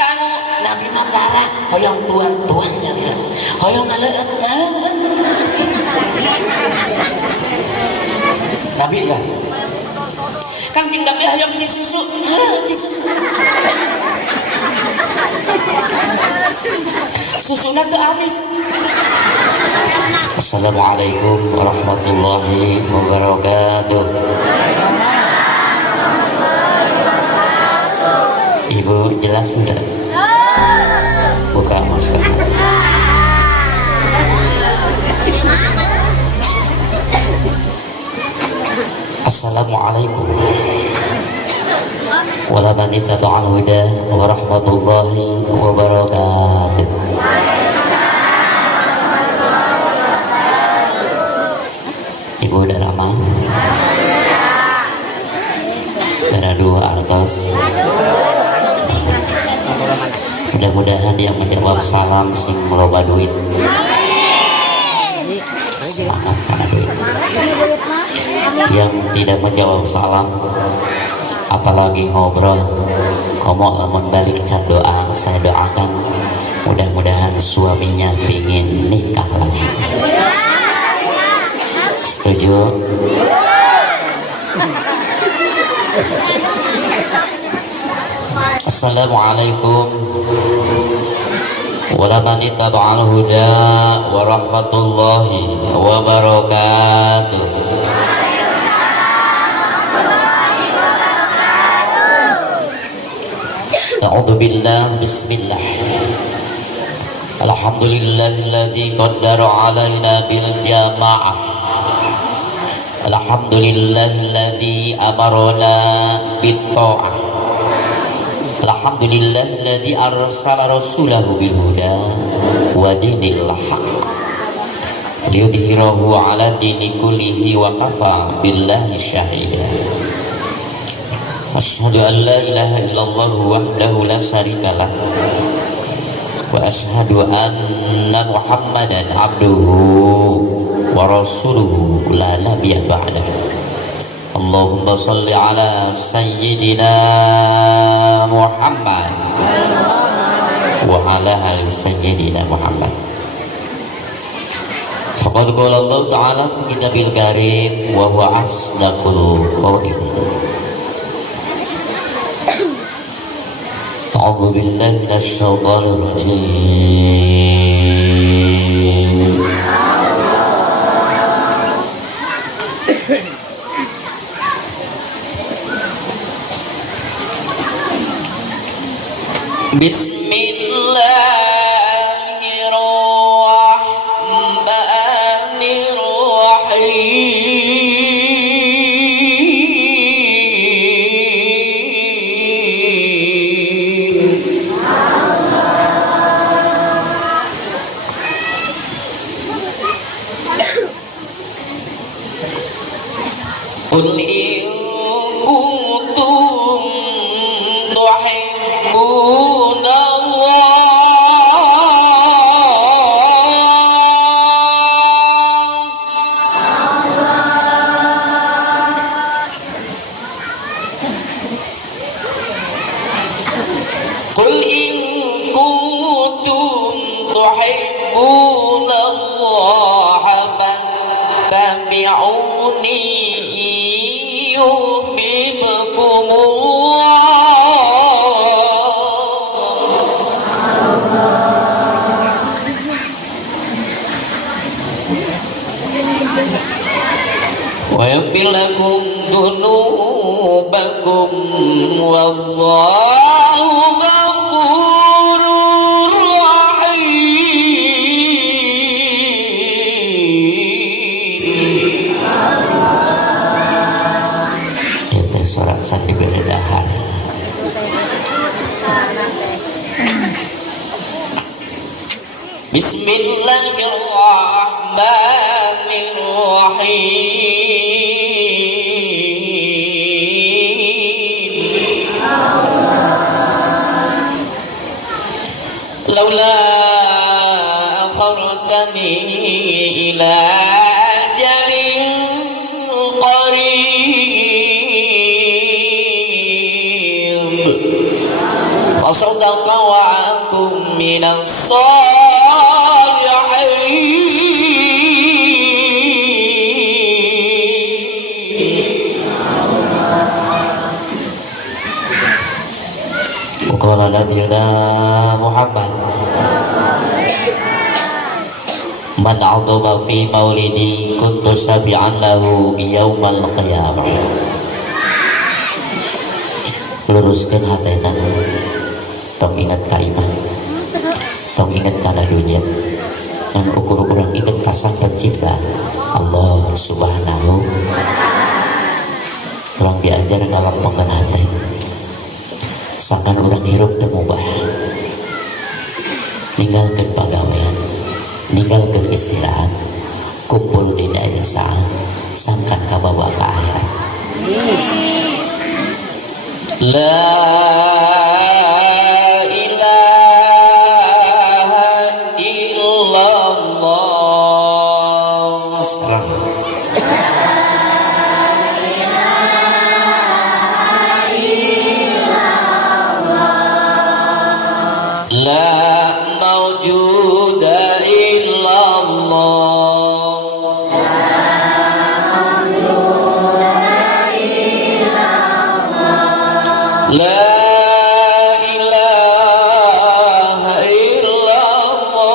sangu Nabi Mandara hoyong tuan hoyong ngaleut Nabi ya Kangjeng Nabi hoyong cisusu susuna teu habis. Assalamualaikum warahmatullahi wabarakatuh. Ibu jelas enggak? Buka masker. Assalamualaikum warahmatullahi wabarakatuh. Ibu udah ramah? Darah dua artos. Mudah-mudahan yang menjawab salam sing meloba duit. Semangat karena duit. Yang tidak menjawab salam apalagi ngobrol komo lamun balik can doa saya doakan mudah-mudahan suaminya pingin nikah lagi. Setuju? Assalamualaikum warahmatullahi wabarakatuh. A'udzu billah bismillah. Alhamdulillahilladzi qaddara 'alaina bil jamaah. Alhamdulillahilladzi amarna bit tha'ah. Alhamdulillahilladzi arsala rasulahu bil huda wa dinil haqq liyudhhirahu 'ala dini kullihi wa kafa billahi shahida. Asyhadu an la ilaha illallah wahdahu la syarika lah wa asyhadu anna Muhammadan abduhu wa rasuluhu la nabiyya ba'dahu. Allahumma shalli ala sayyidina Muhammad wa ala ali sayyidina Muhammad. Faqad qala Allah ta'ala fi kitabil karim wa huwa asdaqul qailin. A'udzu billahi minasy syaithanir rajim. Bismillahirrahmanirrahim. Qul in kuntum tuhibbuna Qul in kuntum tuhibbuna Allah fattabi'uni yuhibbukumullah. Wa yaghfir lakum dhunubakum wallahu ghafurur rahim. Itu surat sandi beredahar. Bismillahirrahmanirrahim. Laula akhartani ila ajalin qarib fasadaqa وأكن من الصالحين. وقال نبينا محمد Man a'dhaba fi maulidi kuntu syafi'an lahu yaumal qiyamah. Luruskan hatena, tong ingat kaimah, tong ingat tanah dunia, dan ukur orang ingat kasang pencipta Allah subhanahu. Orang diajar dalam pengenatan, sakan orang hirup temubah, ninggalkan pegawaian, ninggalkan istirahat, kumpul di daya saat, sangkan kabawa ke akhirat. La ilaha illallah. Serang. La mawjuda illallah. La ilaha illallah.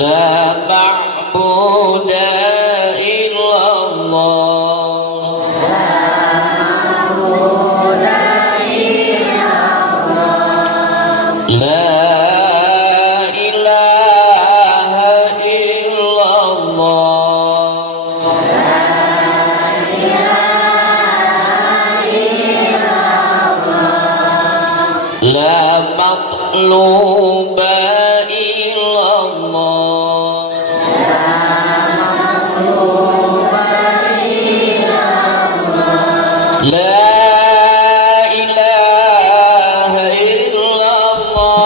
La ma'buda illallah. La matluba illallah. La ilaha illallah.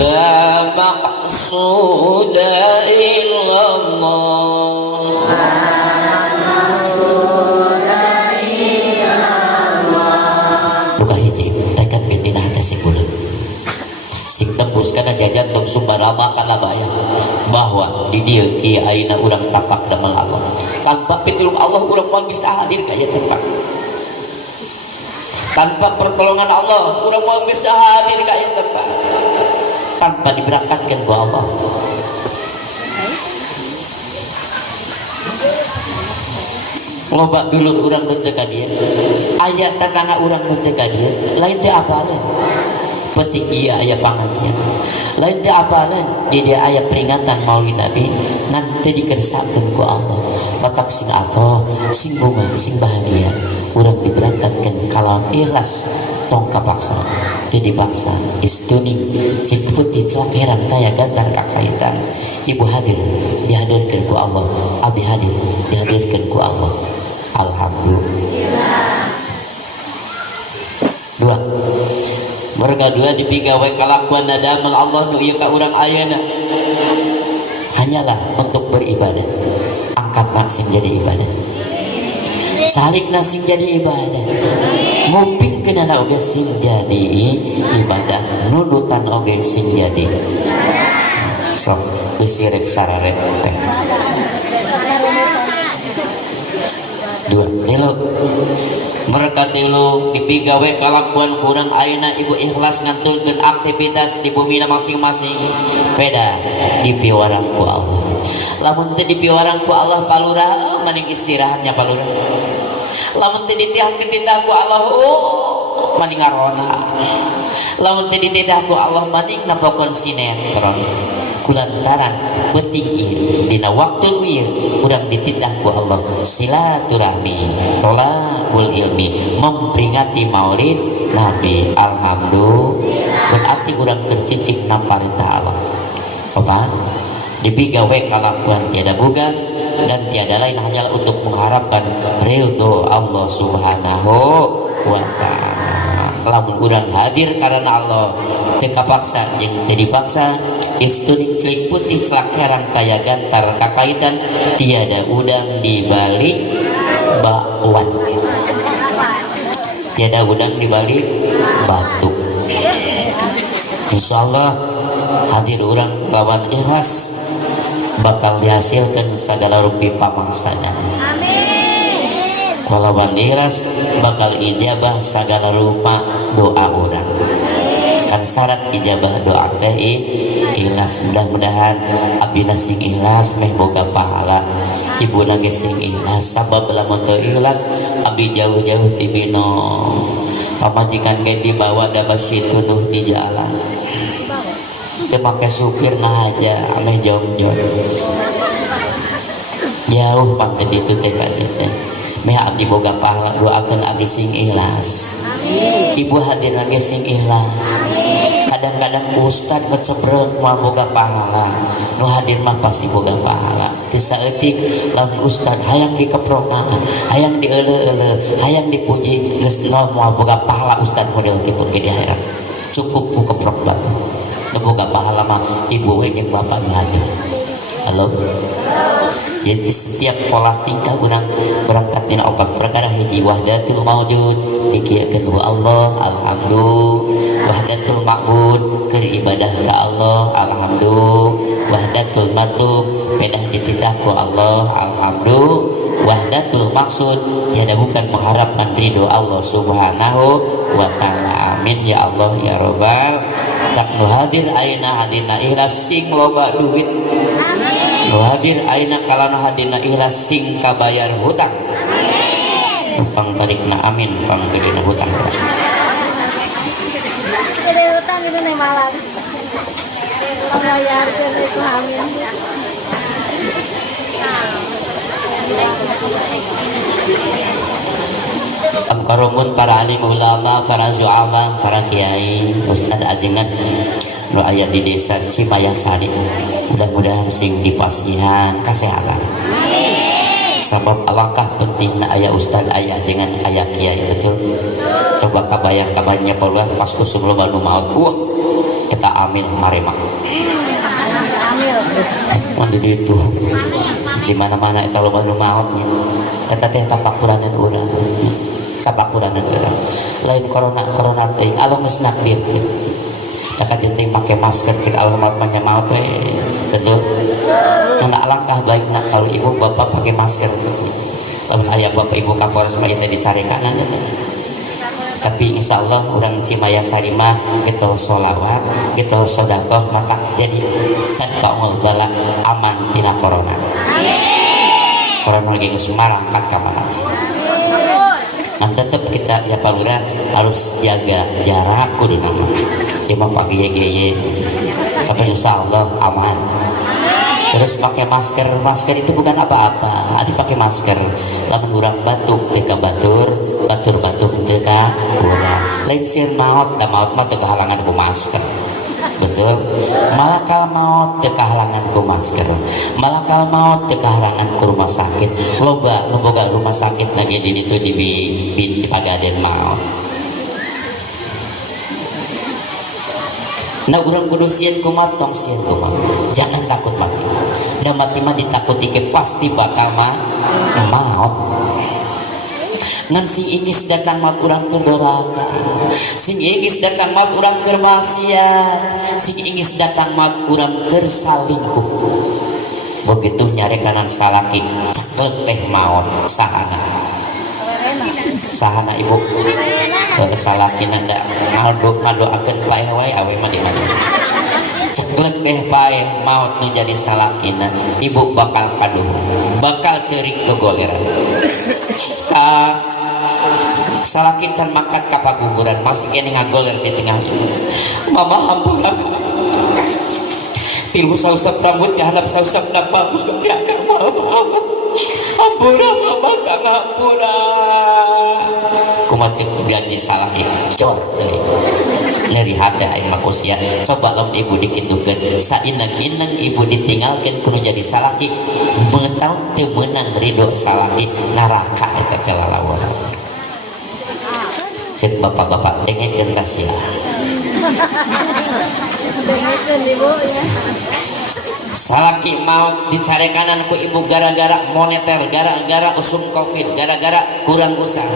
La maqsuda illallah. Sing tembus kana jajan tong sumbarama kana bayang bahwa di dieu kieu ayeuna urang tapak damel Allah. Tanpa pitulung Allah urang moal bisa hadir ka ieu tempat. Tanpa pertolongan Allah urang moal bisa hadir ka ieu tempat. Tanpa diberangkatkan ku Allah. Loba dulur urang nu teu ka dieu. Aya tatangga urang nu teu ka dieu, lain teh apaleun. Penting iya ayat pengajian lain teh apalan di dia ayat peringatan maulid Nabi nanti dikersakkan ku Allah patak sing apa sing bunga sing bahagia urang diberangkatkan kalau ikhlas tong kapaksa teu dipaksa istuni cik putih cok heran taya gantar kakaitan ibu hadir dihadirkan ku Allah abdi hadir dihadirkan ku Allah. Alhamdulillah. Dua mereka dua dipigawe kalakuan nadaman Allah nu ieu ka urang ayeuna hanyalah untuk beribadah. Angkatna sing jadi ibadah, calikna sing jadi ibadah, ngupingkeunana oge sing jadi ibadah, nunutan oge sing jadi. Sok usirek sararek teh. Dua tilu mereka tilu dipigawe kalakuan kurang ayeuna ibu ikhlas ngantulkeun aktivitas di bumi masing-masing beda dipiwarang ku Allah. Lamun teu dipiwarang ku Allah palura maning istirahatnya palura. Lamun teu dititah ku Allah maning ngarona. Lamun teu dititah ku Allah maning napokon sinetron. Kulantaran penting ieu dina waktu ieu urang dititah ku Allah silaturahmi tolakul ilmi memperingati maulid Nabi. Alhamdulillah berarti urang kercicik na parentah Allah apa dipigawe kalakuan tiada bukan dan tiada lain hanyalah untuk mengharapkan ridho Allah subhanahu wa ta'ala. lamun urang hadir karena Allah teu kapaksa jeung teu dipaksa istuning celik putih celak kerang kaya gantar kakaitan tiada udang di balik bakwan, tiada udang di balik batu. Insyaallah hadir urang lawan ikhlas bakal dihasilkan segala rupi pamangsana. Kalawan ikhlas bakal ijabah segala rupa doa urang. Kan syarat ijabah doa teh ikhlas. Mudah-mudahan abdina sing ikhlas meh boga pahala, ibuna ge sing ikhlas. Sabab lamun teu ikhlas abdi jauh-jauh ti bino, pamajikan ge dibawa da basi tuduh di jalan teu make supir ngahaja ameh jong-jong jauh pangke ditu teh ka ditu meh abdi boga pahala. Doakeun abdi sing ikhlas, ibu hadir lagi sing ikhlas. Kadang-kadang ustad ngecebrek moal boga pahala, nu hadir mah pasti boga pahala. Teu saeutik lamun ustad hayang dikeprokan, hayang dieuleuh-euleuh, hayang dipuji geus moal boga pahala ustad model kitu ge di akhirat. Cukup ku keprok batu. Teu boga pahala mah ibu we jeung bapak nu hadir. Halo. Jadi setiap pola tingkah urang berangkat dina opat perkara hiji wahdatul maujud dikirakeun wa Allah alhamdulillah, wahdatul ma'bud keur ibadah ka Allah alhamdulillah, wahdatul matlub pedah dititah ku Allah alhamdulillah, wahdatul maksud tiada bukan mengharapkan ridho Allah subhanahu wa ta'ala. Amin ya Allah ya rabbal. Tak nu hadir ayeuna hadirna ikhlas sing loba duit, nu hadir ayeuna kalana hadirna ikhlas sing kabayar hutang. Pang tarikna amin, pang gedena hutang. Gede hutang itu nih malam. Bayar ke itu amin. Karumun para alim ulama, para zu'ama, para kiai, terus ada ajengan nu aya di desa Cimayasari. Mudah-mudahan sing dipasihan kesehatan. Sebab alangkah pentingna aya ustad, aya ajengan, aya kiai, betul. Coba kabayang kabarnya pula pas kusum loba nu maot. Kita amil maremak. Mandi itu di mana-mana eta loba nu maotnya. Eta teh tapakuranan urang. Kapakuranan urang lain corona teh alung geus nakdir tak jenting make masker cek alamat mah maot we betul. Nana alangkah baikna kalau ibu bapak pakai masker lamun aya bapak ibu kapolres mah teh dicarekanan. Tapi insyaallah urang Cimayasari mah gitu sholawat gitu sedekah mata jadi tanpa ungul bala aman tina corona. Corona lagi geus marangkat ka mana. Nah, tetap kita ya Pak Lurah harus jaga jarak di nama dia pakai geye tapi insya Allah aman. Terus pakai masker itu bukan apa-apa, ada pakai masker lamun urang batuk teka batur teka urang lain sieun maot da maot mah teu halangan ku masker. Betul. Malakal maut teu kahalangan ku masker, malakal maut teu kahalangan ku rumah sakit. Loba nu boga rumah sakit lagi di ditu di Pagaden maut. Nah urang kudu sieun kumat tong sieun kumat. Jangan takut mati. Da mati mah ditakuti ke pasti bakal maut. Ngan sing ingis datang maut urang ke doraka, sing ingis datang maut urang ke maksiat, sing ingis datang maut urang ke salingkuh. Begitu nyari kanan salaki ceklek teh maut sahana ibu salaki nanda ngadoakeun paeh wae awe mah di mana ceklek teh paeh maut nu jadi salakina ibu bakal kaduh bakal ceurik kegoleran ka salakin can makat ka paguguran masih kene ngagoler di tengahnya. Mama hampura tilu sausap rambut ke handap sausap bagus kok dia agak mama hampura mama ka hampura kumaha cek ganti salaki cor dari hati aing makusia. Coba lamun ibu dikitukeun sainang-inang ibu ditinggalkeun kudu jadi salaki mengetahui teu meunang ridho salaki neraka eta kelalawan. cek bapak-bapak dengekeun tasya Dengekeun ibu ya. salaki maut dicarekanan ku ibu gara-gara moneter, gara-gara usum covid, gara-gara kurang usaha.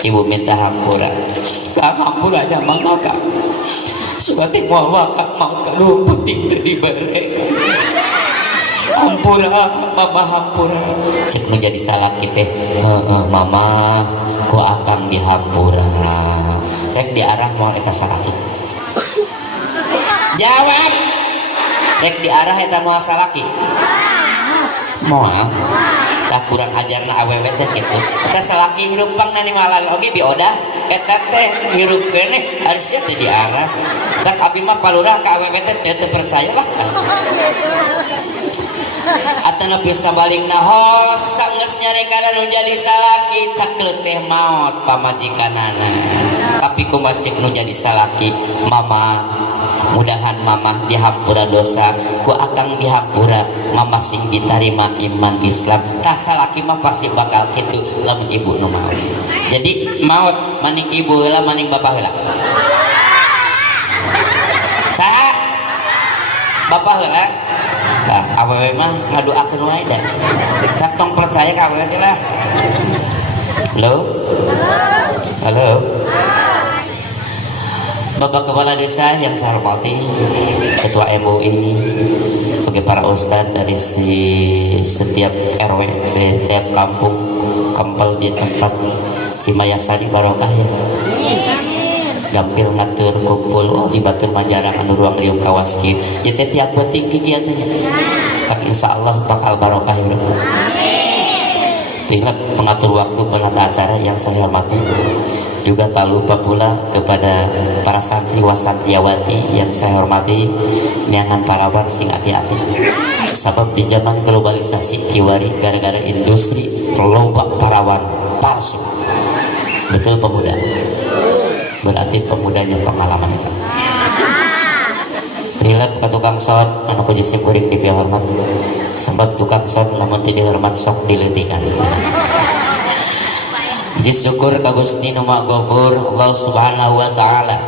Ibu minta hampura, kak hampura aja mangga kak sebati mual kak maut kaduh putih teu dibere hampura mama hampura cek nu jadi salaki teh mama ku akang dihampura rek diarah moal eka salaki jawab rek diarah eta moal salaki moal tak kurang ajarna awewe teh kitu eta salaki hirup pang nani malal oge biodah eta teh hirup keneh harusnya teh diarah tak abdi mah palurah ka awewe teh teu percaya lah atana bisa balik nahos sanggeus nyarekana nu jadi salaki cakleut teh maot pamajikanana tapi kumaha cek nu jadi salaki mama mudahan mama dihampura dosa ku akang dihampura mama sing ditarima iman Islam tah salaki mah pasti bakal kitu lamun ibu nu maot jadi maot maning ibu heula maning bapak heula saha bapak heula tah awewe mah ngadoakeun wae da tak tong percaya ka awewe teh lah halo Bapak Kepala Desa yang saya hormati, Ketua MUI, bagi para ustadz dari setiap RW, setiap kampung, kempel di tempat si Mayasari barokah ya. Gampil ngatur kumpul di Batur Manjarang anu ruang riung kawaski. Jadi tiap penting kegiatannya. Tapi insya Allah bakal barokah ya. Tinggal pengatur waktu penata acara yang saya hormati. Juga tak lupa pula kepada para santri wasantriawati yang saya hormati, niangan parawan sing hati-hati sebab di zaman globalisasi kiwari gara-gara industri loba parawan palsu. Betul pemuda? Berarti pemudanya pengalaman itu. Rilep ke tukang son anu puji kuring di pihak hormat sebab tukang son lamun teu dihormat sok dileutikan. Puji syukur ka Gusti Nu Maha Ghafuur Allah Subhanahu wa taala.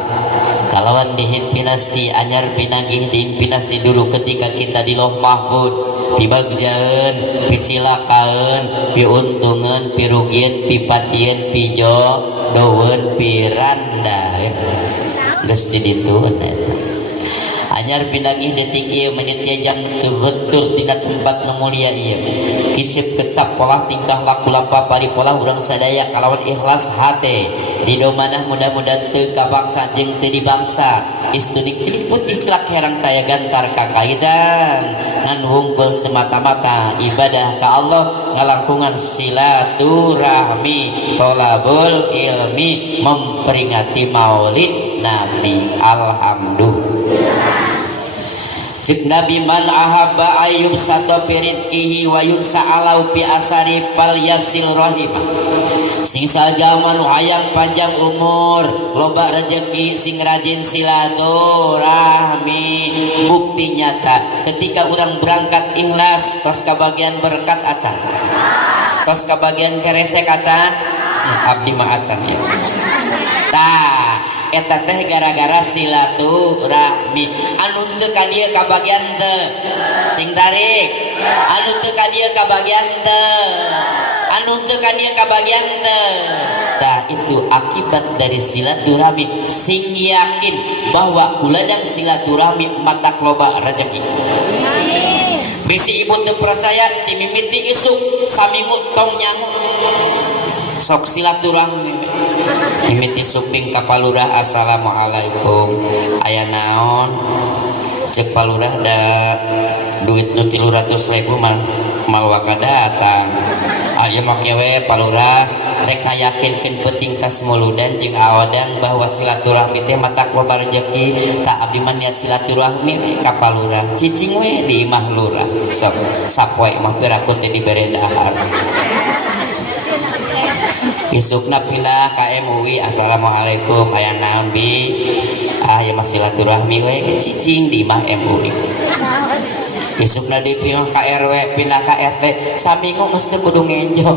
Kalawan dihin pinasti anyar pinagih dihin pinasti dulu ketika kita di Lauh Mahfud, pibagjaeun, picilakaeun, piuntungeun, pirugieun, pipatieun, pijodoweun, piranda. Geus di ditu eta. Anyar pinagih detik ieu menit ieu jam betul tina tempat nu mulia ieu. Kicep kecap pola tingkah laku lampa paripola urang sadaya kalawan ikhlas hate. Ridho manah mudah-mudahan teu kabangsa jeung teu dibangsa. Istudik cilik putih celak herang taya gantar kakaidan. Ngan hungkul semata-mata ibadah ka Allah ngalangkungan silaturahmi tolabul ilmi memperingati maulid Nabi. Alhamdulillah. Cek Nabi man ahabba ayub sato pirizkihi wa yursa'alau pi asari pal yasil rahimah. Sing sajama nu hayang panjang umur loba rezeki sing rajin silaturahmi. Bukti nyata ketika orang berangkat ikhlas tos kabagian berkat acan tos kabagian keresek acan abdi mah acan ya. Tah eta teh gara-gara silaturahmi anu teu ka dieu kabagian teu sing tarik anu teu ka dieu kabagian teu anu teu ka dieu kabagian teu tah itu akibat dari silaturahmi sing yakin bahwa uladang silaturahmi mata loba rezeki. Bisi ibu teu percaya timimiti isuk saminggu tong nyangu sok silaturahmi mimiti suping ka palurah assalamualaikum aya naon cek palurah da duit nu 300.000 mal waka datang aya make we palurah rek yakinkeun penting tas muludan jeung awadang bahwa silaturahmi teh mata loba rezeki tak abdi mah niat silaturahmi ka palurah cicing we di imah lurah sok sapoe mah piraku teh dibere dahar. Isukna pindah ka MUI assalamualaikum aya nabi ya masih silaturahmi we cicing di imah MUI. Isukna dipindah ka RW pindah ka RT saminggu geus teu kudu ngenjo.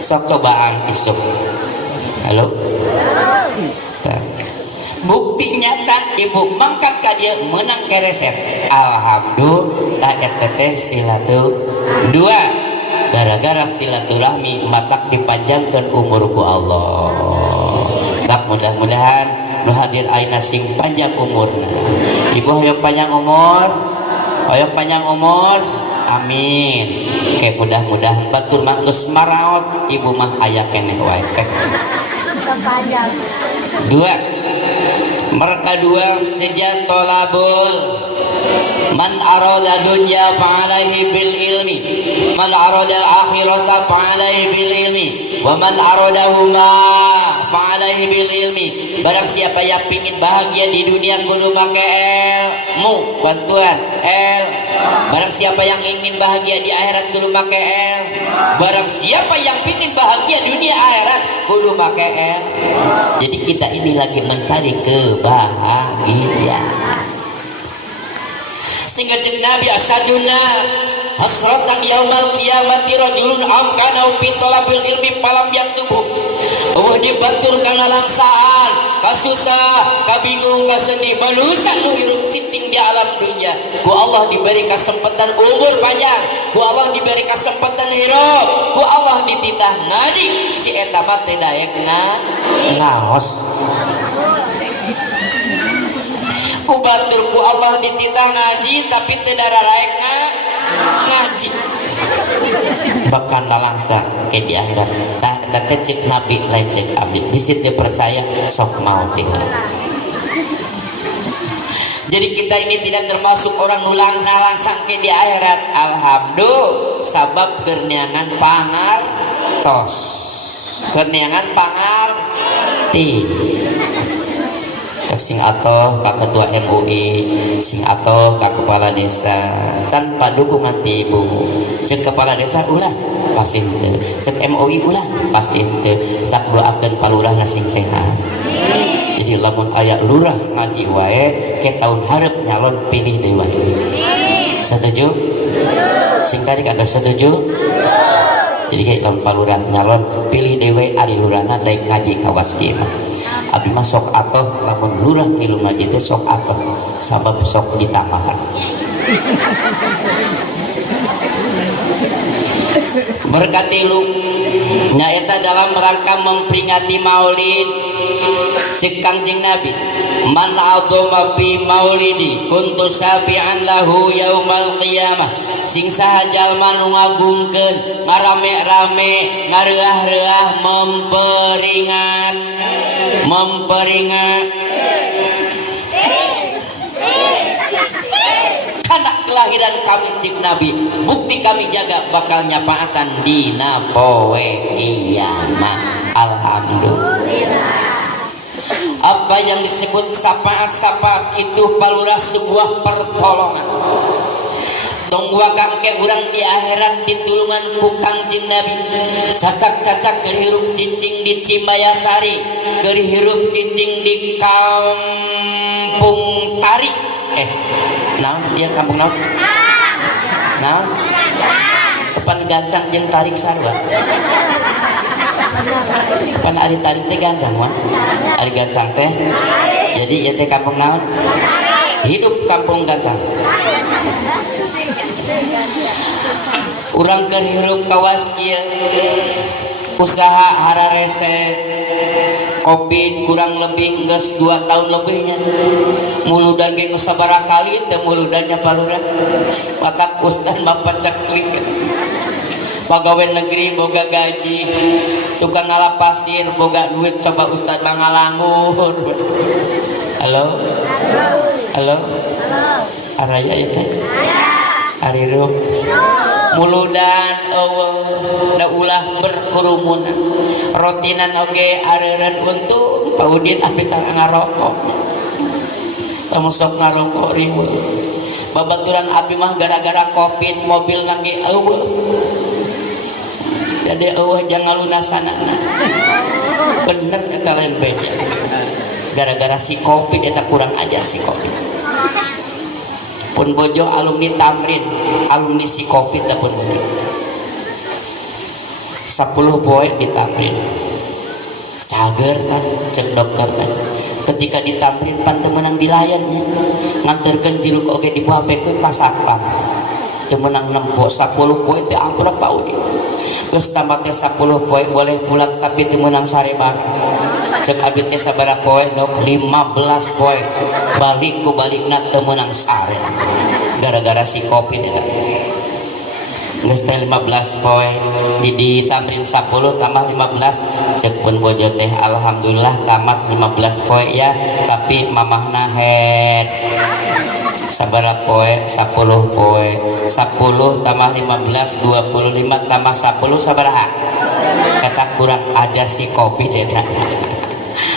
Sok cobaan isuk Halo. Bukti nyata ibu mangkat ka dia menang kereset. Alhamdulillah eta teh silatu dua. Gara-gara silaturahmi matak dipanjangkan umur ku Allah. Tak mudah-mudahan nu hadir ayeuna sing panjang umurna. Ibu hoyong panjang umur. Hoyong panjang umur. Amin. Kayak mudah-mudahan batur mah geus maraot, ibu mah aya keneh wae. Dua. Mereka dua sejat tolabul man arada dunya fa'alaihi bil ilmi man arada al-akhirata fa'alaihi bil ilmi wa man aradahuma fa'alaihi bil ilmi. Barang siapa yang pingin bahagia di dunia kudu make ilmu. Bantuan el. Barang siapa yang ingin bahagia di akhirat kudu make el. Barang siapa yang pingin bahagia dunia akhirat kudu make el. Jadi kita ini lagi mencari kebahagiaan. Sehingga jeung Nabi asadunas hasratan yaumal qiyamati rajulun amkana fi talabil ilmi falam yaktubu. Eueuh dibatur kana langsaan, kasusah, kabingung, kasedih, manusia nu hirup cicing di alam dunia. Ku Allah diberi kesempatan umur panjang, ku Allah diberi kesempatan hirup, ku Allah dititah ngaji, si eta mah teh daek ngaos. Ku batur ku Allah dititah ngaji tapi tidak raek ngaji bahkan langsung ke di akhirat. Nah cek Nabi lain cek abdi bisit dia percaya sok mau tinggal. Jadi kita ini tidak termasuk orang nulang langsung ke di akhirat. Alhamdulillah sabab kerniangan pangartos kerniangan pangarti sing atoh ka ketua MUI, sing atoh ka kepala desa tanpa dukungan ti ibu. Cek kepala desa ulah pasti henteu, cek MUI ulah pasti henteu. Tak doakeun palurahna sing sehat. Jadi lamun aya lurah ngaji wae ke tahun hareup nyalon pilih deui wae. Setuju? Sing tarik atau setuju? Jadi kayak lamun palurah nyalon pilih deui ari lurahna daek ngaji kawas kieu. Abi mah sok atoh lamun lurah ngilu ngaji teh sok atoh sabab sok ditamakan. Berkatilu nyaeta dalam rangka memperingati Maulid cek Kangjeng Nabi man adzama fi maulidi kuntu syafi'an lahu yaumal qiyamah. Sing saha jalma nu ngagungkeun ngarame-rame ngareah-reah memperingat karena kelahiran kami cik Nabi bukti kami jaga bakal nyapaatan dina poe kiamat. Alhamdulillah. Apa yang disebut syafaat itu palurah sebuah pertolongan. Tong wagang ke urang di akhirat ditulungan ku Kangjeng Nabi. Cacak-cacak kehirup cicing di Cimbayasari, kehirup cicing di Kampung Tarik. Naon dia kampung naon? Naon? Depan gancang jeung tarik sarua. Pan ari tarik teh gancang mah. Ari gancang teh. Jadi ieu teh kampung naon? Hidup kampung gancang. Urang keur hirup kawas kieu usaha hararese Covid kurang lebih geus 2 tahun lebihnya muludan ge geus sabaraha kali teh muludannya palurah patak ustad bapak ceklik pagawe negeri boga gaji tukang ngalap pasir boga duit coba ustad bangalangur. Halo halo araya ieu teh arirup muludan da ulah berkerumunan rotinan oge areureun untung paudin abdi tara ngarokok kamu sok ngarokok riweuh babaturan abdi mah gara-gara Covid mobil nangge eueuh jadi eueuh jangan lunasanana bener eta lain beja gara-gara si Covid eta kurang ajar si Covid pun bojo alumni tamrin alumni si Covid pun 10 poe di tamrin cager kan cek dokter kan ketika ditamrin pan teu meunang dilayannya nganterkeun jeruk oge dibuapekeun ka satpam teu meunang nempo 10 poe teh amprep paudi geus tamat teh 10 poe boleh pulang tapi teu meunang sarebar cek abdi teh sabaraha poe dok 15 poe balik ku balikna teu meunang sare gara-gara si kopi eta geus teh 15 poe di tamrin 10 tambah 15 cek pun bojo teh alhamdulillah tamat 15 poe ya tapi mamahna head sabaraha poe 10 poe 10 tambah 15 25 tambah 10 sabaraha kata kurang aja si kopi deh.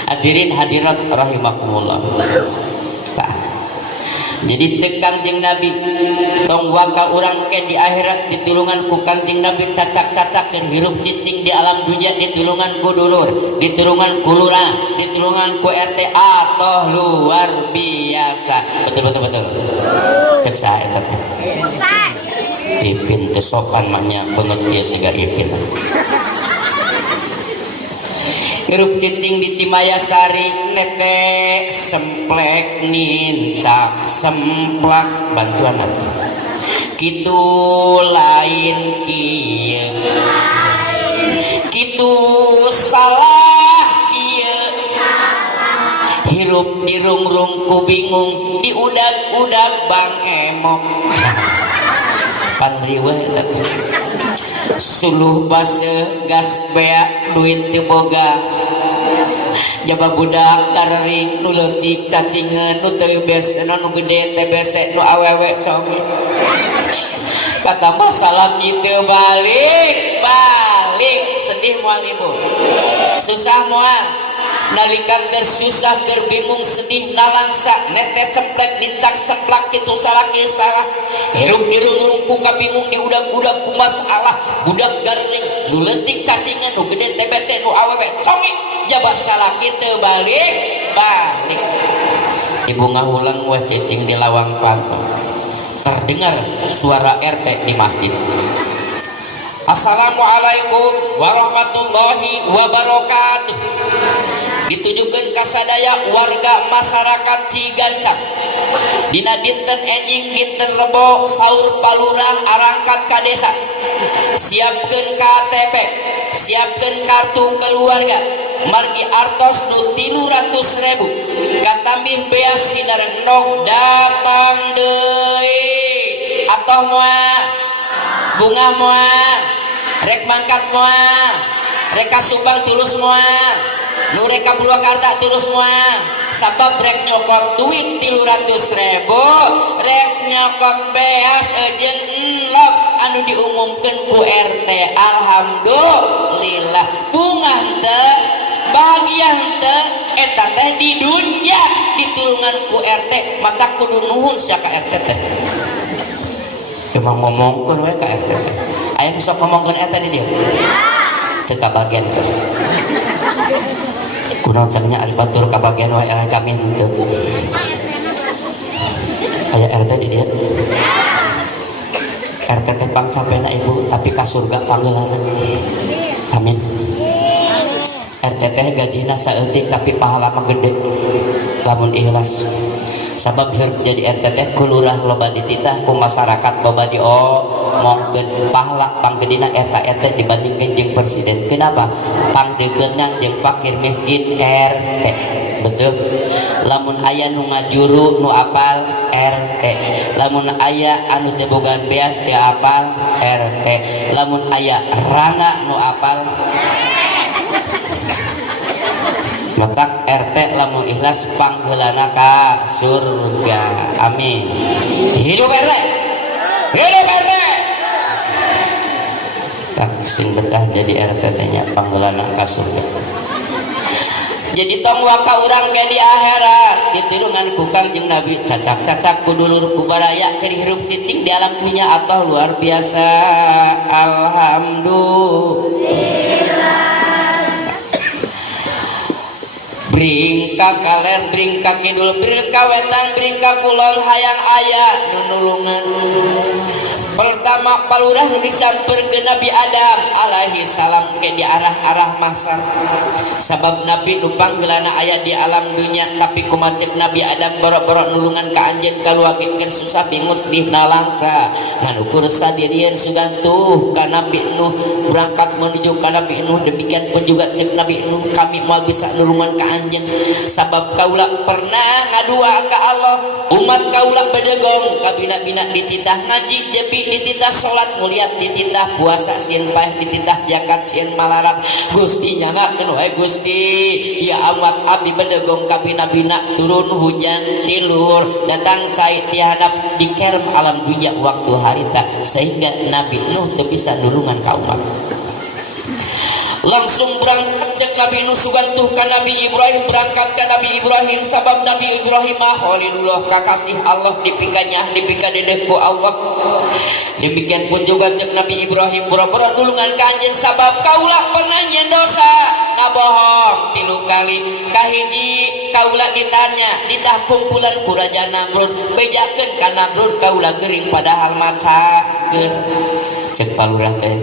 Hadirin hadirat rahimakumullah. Jadi cek Kanjeng Nabi tong waka urang ke di akhirat ditulungan ku Kanjeng Nabi cacak-cacakeun hirup cicing di alam dunia ditulungan ku dulur ditulungan ku lurah ditulungan ku RT atoh luar biasa betul cek saha eta teh Ipin teh sopan maknya beungeut kieu siga Ipin hirup cicing di Cimayasari nete semplek nincak semplak bantuan atuh kitu lain kieu kitu salah kieu hirup di rungrung ku bingung di udag-udag bang emok pan riweuh eta teh suluh base gas bea duit teu boga jaba budak karering nu leutik cacingeun nu teu besena nu gede teh bese nu awewe conge kata masalah kitu balik sedih moal ibu susah moal nalika keur susah keur bingung sedih nalangsa nete semplek dicak semplak kitu salah kieu salah hirup dirung-rung ku kabingung di udag-udag ku masalah budak garning nu leutik cacingan nu gede teh bese nu awewe congi jaba salah kitu balik ibu ngahulang wah cicing di lawang pantong terdengar suara RT di masjid. Assalamualaikum warahmatullahi wabarakatuh. Ditujukeun ka sadaya warga masyarakat Cigancang. Dina dinten enjing dinten Rebo saur palurah arangkat ka desa. Siapkeun KTP, siapkeun kartu keluarga. Margi artos nu 300.000. Katambih beas sidareng nok datang deui. Atoh moal bunga moal rek mangkat moal rek kasubang tulus moal nu rek ka Purwakarta tulus moal sabab rek nyokot duit 300.000 rek nyokot beas jeung enlok anu diumumkeun ku RT. Alhamdulillah bunga henteu bahagia henteu eta teh di dunya ditulungan ku RT mata kudu nuhun sia ka RT teh. Emang ngomongkeun we ka RT. Aya nu sok ngomongkeun eta di dieu. Teu kabagian teh. Kunaon cenah ari batur kabagian wae kami henteu. Aya RT di dieu. RT teh pangcapena ibu tapi ka surga panggeulana. Amin. RT teh gajina saeutik tapi pahala mah gede. Lamun ikhlas. Sabab hirup jadi RT teh ku lurah loba dititah ku masyarakat loba diomongkeun pahala panggedina eta dibandingkeun jeung presiden. Kenapa? Pangdegeungan jeung fakir miskin RT. Betul. Lamun aya nu ngajuru nu apal RT. Lamun aya anu teu bogaan beas teu apal RT. Lamun aya rana nu apal letak RT lamun ikhlas panggeulana ka surga. Amin. Hidup RT. Hidup RT. Tak sing betah jadi RT teh nya panggeulana ka surga. Jadi tong waka urang ke di akhirat ditulungan ku Kanjeng Nabi cacak-cacak ku dulur ku baraya ke hirup cicing di alam dunya atau luar biasa. Alhamdulillah. Bringka kaler, bringka kidul, bringka wetan, bringka kulon hayang aya nunulungan. pertama palurah nu disamperkeun Nabi Adam alaihi salam ke di arah-arah masar. Sabab Nabi nu panggeulana aya di alam dunya tapi kumaha ceuk Nabi Adam boro-boro nulungan ka anjeun kaluagikeun susah bingus dihna langsa. Ngan ukur sadirian sugantuh ka Nabi Nuh berangkat menuju ka Nabi Nuh demikian pun juga ceuk Nabi Nuh kami moal bisa nulungan ka anjeun sabab kaula pernah ngadua ka Allah umat kaula bedegong ka bina-bina dititah ngaji jebi dititah salat mulia dititah puasa sieun paeh dititah zakat sieun malarat Gusti nyangakeun wae Gusti ya amat abdi bedegong ka bina-bina turun hujan ti luhur datang cai ti hadap dikerem alam dunya waktu harita sehingga Nabi Nuh teu bisa nulungan ka umat. Langsung berangkat cek Nabi Nuh sugantuh ka Nabi Ibrahim berangkat ka Nabi Ibrahim sabab Nabi Ibrahim khalilullah kakasih Allah dipikanya dipikadedeh ku Allah. Demikian pun juga cek Nabi Ibrahim boro-boro nulungan ka anjeun sabab kaula pernah nyeun dosa ngabohong 3 kali kahiji kaula ditanya ditah kumpulan ku Raja Namrud bejakeun ka Namrud kaula geuring padahal maca cek palurah teh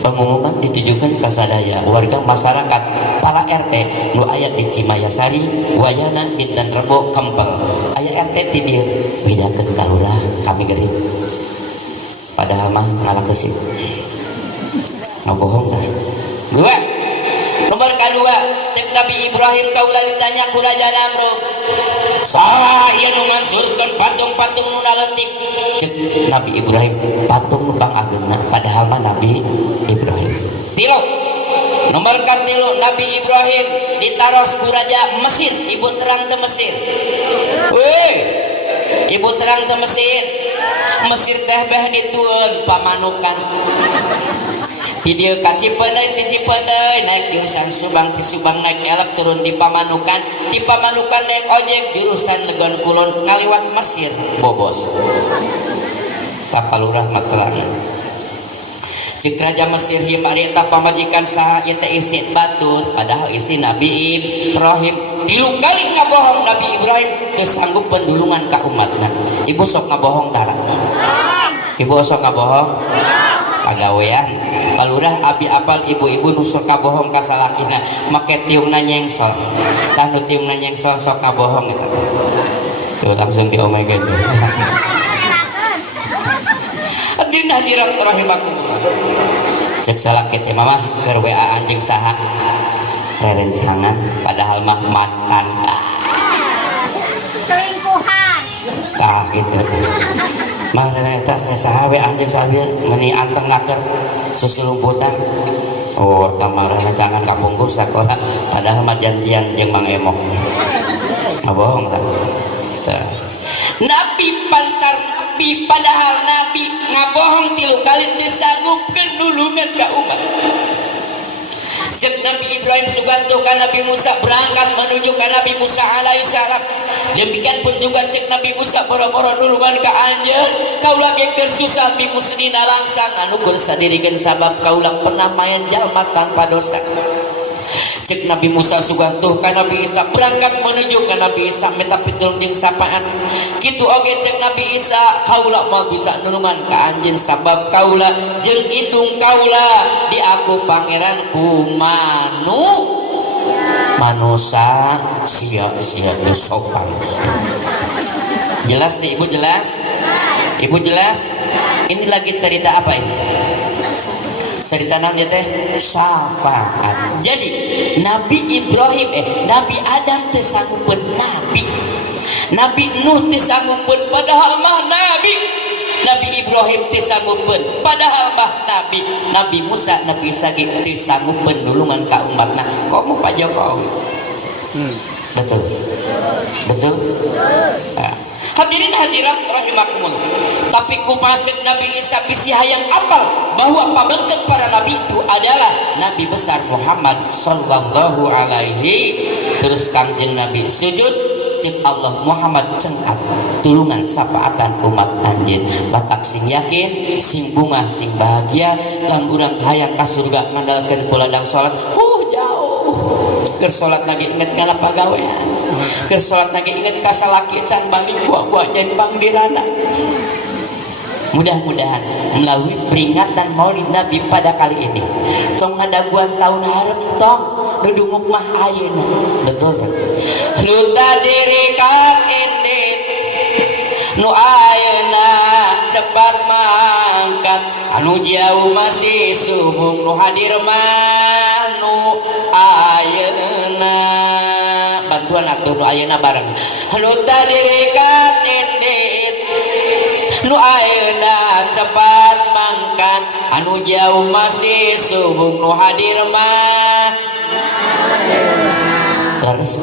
pengumuman ditujukan ke sadaya warga masyarakat para RT nu aya di Cimayasari Wayana Dinten Rebo Kempel aya RT ti dieu bejakeun ka lurah kami geuring padahal mah ngalakeusih ngabohong tah. Dua nomor kedua cek Nabi Ibrahim kaula ditanya ku Raja Namrud saha ieu nu ngancurkeun patung-patung nu naleutik cek Nabi Ibrahim patung nu pangageuna padahal mah Nabi Ibrahim. Tilu nomor katilu Nabi Ibrahim ditaros ku Raja Mesir ibu terang teh Mesir. Woi ibu terang teh Mesir Mesir teh beh ditueun pamanukan di dieu ka Cipeundeui ti Cipeundeui naik jurusan Subang ti Subang naik elep turun di Pamanukan ti Pamanukan naik ojek jurusan Legon Kulon ngaliwat Mesir bobos kapalurah matelangan cek Raja Mesir ieu ari eta pamajikan saha ieu teh isi batur padahal isi Nabi Ibrahim 3 kali ngabohong Nabi Ibrahim teu sanggup pendulungan ka umatna. Ibu sok ngabohong tara ibu sok ngabohong pagawean palurah abi apal ibu-ibu nu sok kabohong ka salakina make tiungna nyengsol tah nu tiungna nyengsol sok kabohong eta tuh langsung diomegeun hadirin hadirat rahimakumullah cek salaki teh mah keur WA anjing saha rerencangan padahal mah mantan selingkuhan gitu mah eta teh saha we anjing sabieu meuni anteng ngaker susulumputan oh tamara jangan kapungkur sakola padahal mah janjian jeung Mang Emok ngabohong tah Nabi pantar Nabi padahal Nabi ngabohong 3 kali teu sanggupkeun nulungan ka umat. Cek Nabi Ibrahim sugantuh ka Nabi Musa berangkat menuju ka Nabi Musa alaihissalam. Demikian pun juga cek Nabi Musa boro-boro nulungan ka anjeun kaula ge keur susah bingung sedina langsang anu keur sadirikeun sabab kaula pernah main jalma tanpa dosa. Cek Nabi Musa sugantuh ka Nabi Isa berangkat menuju ka Nabi Isa meta pitulung jeung sapaan kitu oge cek Nabi Isa kaula moal bisa nulungan ka anjeun sabab kaula jeung indung kaula di aku pangeran ku manusia sia-sia sopan. Jelas nih ibu jelas? Ibu jelas? Ini lagi cerita apa ini? Cerita namanya teh syafaat. Jadi Nabi Ibrahim Nabi Adam teh sanggupeun Nabi Nuh teh sanggupeun padahal mah Nabi Ibrahim teh sanggupeun padahal mah Nabi Musa Nabi Isa teh sanggupeun nulungan ka umatna. Komo Pak Jokowi. Betul. Hadirin hadirat rahimakumullah. Tapi kumaha ceuk Nabi Isa bisi hayang apal bahwa pabengkeun para nabi itu adalah Nabi besar Muhammad sallallahu alaihi terus Kangjeng Nabi sujud ceuk Allah Muhammad cengkat tulungan sapaatan umat anjeun batak sing yakin sing bungah sing bahagia lamun urang hayang ka surga ngandalkeun kuladang salat jauh keur salat lagi inget kana pagawean keur salat lagi inget ka salaki can bangi gua jadi bang dirana Mudah-mudahan melalui peringatan Maulid Nabi pada kali ini tong ngadaguan tahun hareup tong nu dumuk mah ayeuna. Betul tak? Nu tadirikan indit nu ayeuna cepat mangkat, anu jauh masih subung nu hadir mah nu ayeuna. Bantuan atuh nu ayeuna bareng. Nu tadirikan indit nu ayeuna cepat mangkat, anu jauh masih subung nu hadir mah terus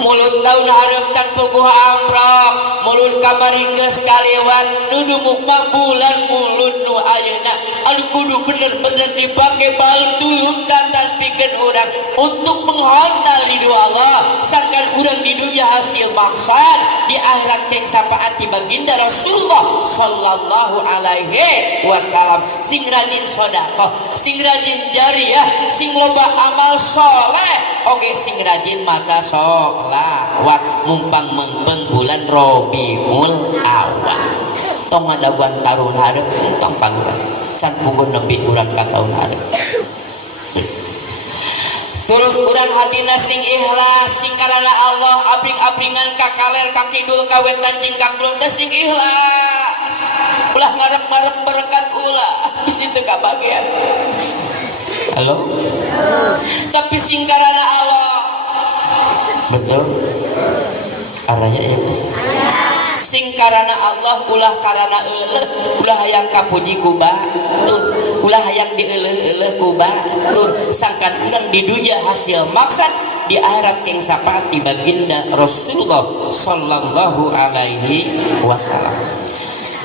mulut tahun hareup can puguh amprok, mulut kamari geus kaliwat, nu dumuk mah bulan mulut nu ayeuna anu kudu bener-bener dipake bal tulung tantan pikeun urang untuk menghontal ridho Allah, sangkan urang di dunia hasil maksud, di akhirat keng sapaati baginda Rasulullah sallallahu alaihi wasallam. Sing rajin sedekah, sing rajin jariyah, sing loba amal soleh, oge sing rajin maca sholawat mumpang mengpeng bulan Rabiul Awal. Tong ngadaguan tahun hareup tong pangurang can puguh nepi urang ka tahun hareup. Terus urang hatina sing ikhlas, sing karana Allah, abring-abringan ka kaler ka kidul ka wetan jeung ka kulon teh sing ikhlas. Ulah ngarep-ngarep berkat ulah bisi teu kabagian. Halo? Tapi sing karana Allah. Betul? Araya ya. Sing karana Allah ulah karana euleuh, ulah hayang kapuji ku batur, ulah hayang dieuleuh-euleuh ku batur, sangkan urang di dunya hasil maksud, di akhirat keng sapati baginda Rasulullah sallallahu alaihi wasallam.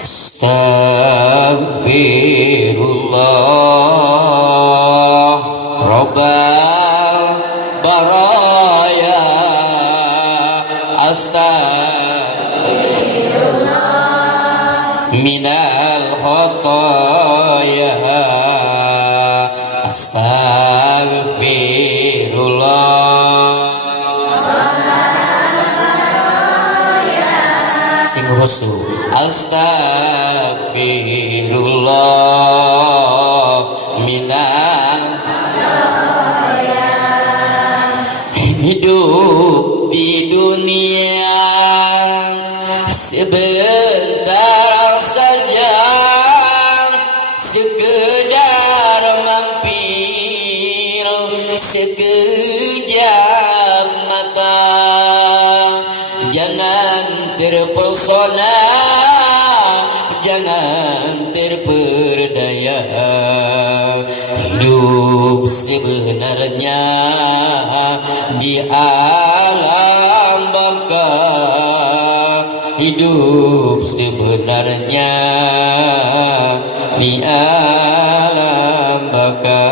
Astagfirullah Rabbal baraya minal khotoya astagfirullah. Sing rusuh astagfirullah minal khotoya. Hidup di dunia sebentar saja, sekedar mampir sekejap mata, jangan terpesona, jangan terperdaya. Hidup sebenarnya di alam baka, hidup sebenarnya di alam baka.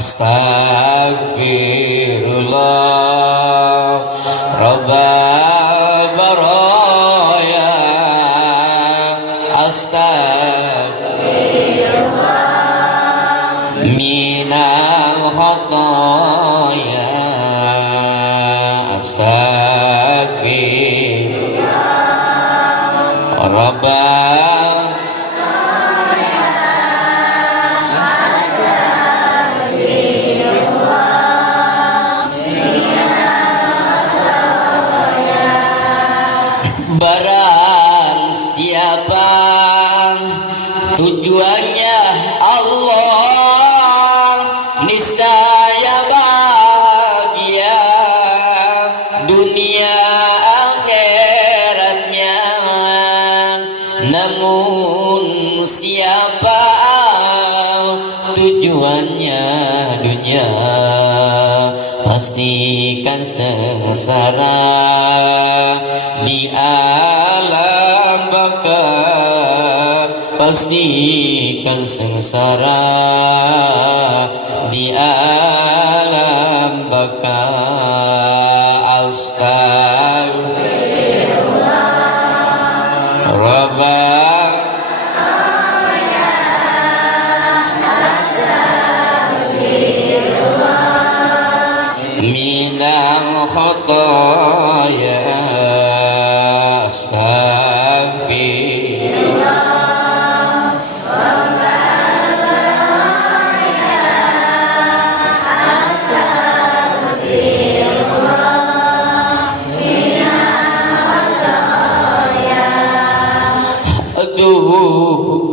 Astagfirullah Rabbal baraya astagfirullah minal khotoya astagfirullah Rabbal barang siapa tujuannya Allah, niscaya bahagia dunia akhiratnya. Namun siapa tujuannya dunia, pastikan sengsara di alam baka, pastikan sengsara di alam baka. Astagfirullah Rabbal minal khotoya astagfirullah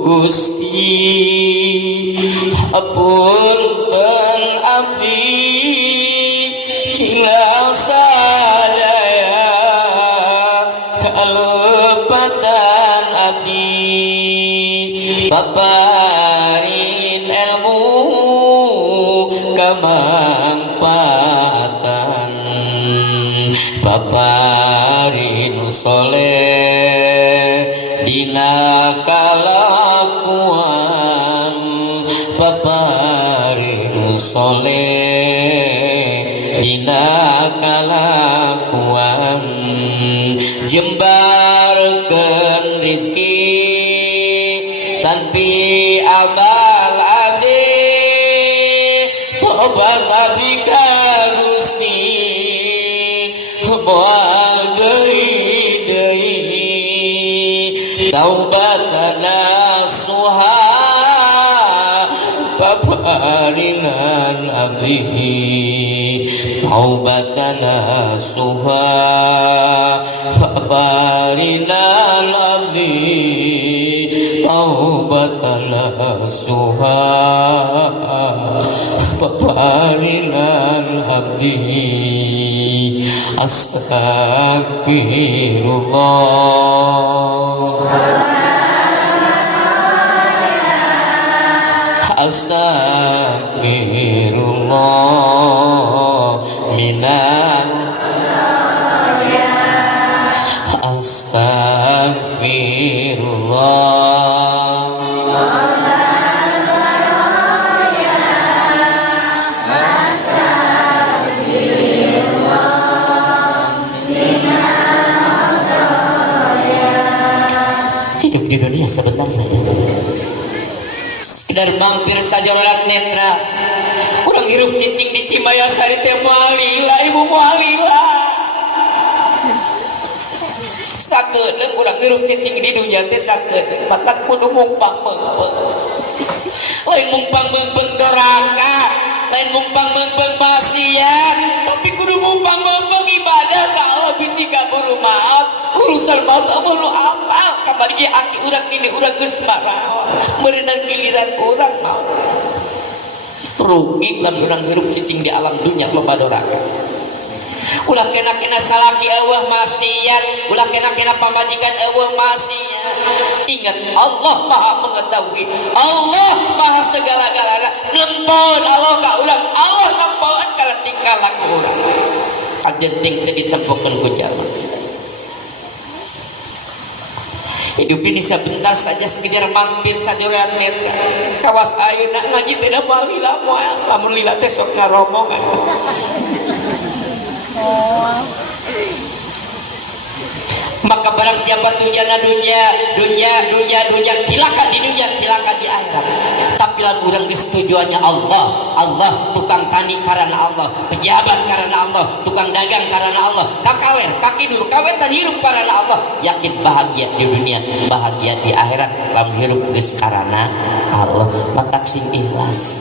Gusti hapunten abdi tinggal sadaya kalepatan abdi paparin ilmu kamampatan paparin soleh dina kalakuan paparin soleh dina kalakuan jembarkeun rizki tanpi amal abdi tobat abdi ka Gusti moal deui taubatan nasuha paparinan abdi taubatan nasuha paparinan abdi taubatan nasuha paparinan abdi astagfirullah astagfirullah minan astagfirullah hidup di dunia sebentar saja, sekedar mampir saja rolat netra. Kurang hirup cicing di Cimayasari teh mualila, ibu mualila. Sakedeung kurang hirup cicing di dunia teh sakedeung matak kudu mumpang meungpeung. Lain mumpang meungpeung doraka, lain mumpang meungpeung maksiat, tapi kudu mumpang meungpeung ibadah ka Allah bisi kaburu maot. Urusan maut apa lu apal kamari ge aki urang nini urang geus maraon meureunna giliran urang maut rugi lamun urang hirup cicing di alam dunya loba doraka ulah kena-kena salaki eueuh maksiat ulah kena-kena pamajikan eueuh maksiat ingat Allah Maha mengetahui Allah Maha segala-galana nempoan Allah ka urang Allah nempoan kana tingkah laku urang kajenting teu ditempukeun ku jalma. Hidup ini sebentar saja, sekedar mampir saja orang netra. Kawas ayeuna ngaji teh da balila moal, lamun lila teh sok ngaromongan. Maka barang siapa tujuanna dunia cilaka di dunia cilaka di akhirat. Tapi lamun urang geus tujuannya Allah tukang tani karena Allah, pejabat karena Allah, tukang dagang karena Allah, kakaler, kaki dulu kawetan hirup karena Allah, yakin bahagia di dunia, bahagia di akhirat. Lamun hirup geus karena Allah, matak sing ikhlas.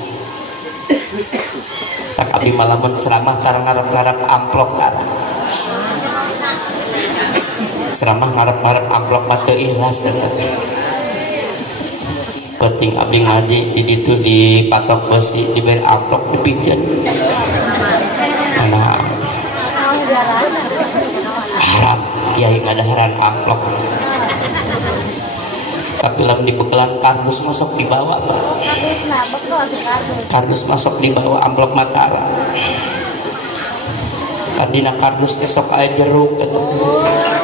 Tak abi malamun ceramah tar ngarep-ngarep amplop karang. Ceramah ngarep-ngarep amplop mah teu ikhlas tetep. Penting abdi ngaji di ditu di patok besi diberi amplop dipijen. Nah, harap kiai ngadaharan amplop. Tapi lamun dibekelan kardus masuk dibawa. Kardus masuk dibawa amplop Matara. Kadina kardus teh sok aya jeruk eta.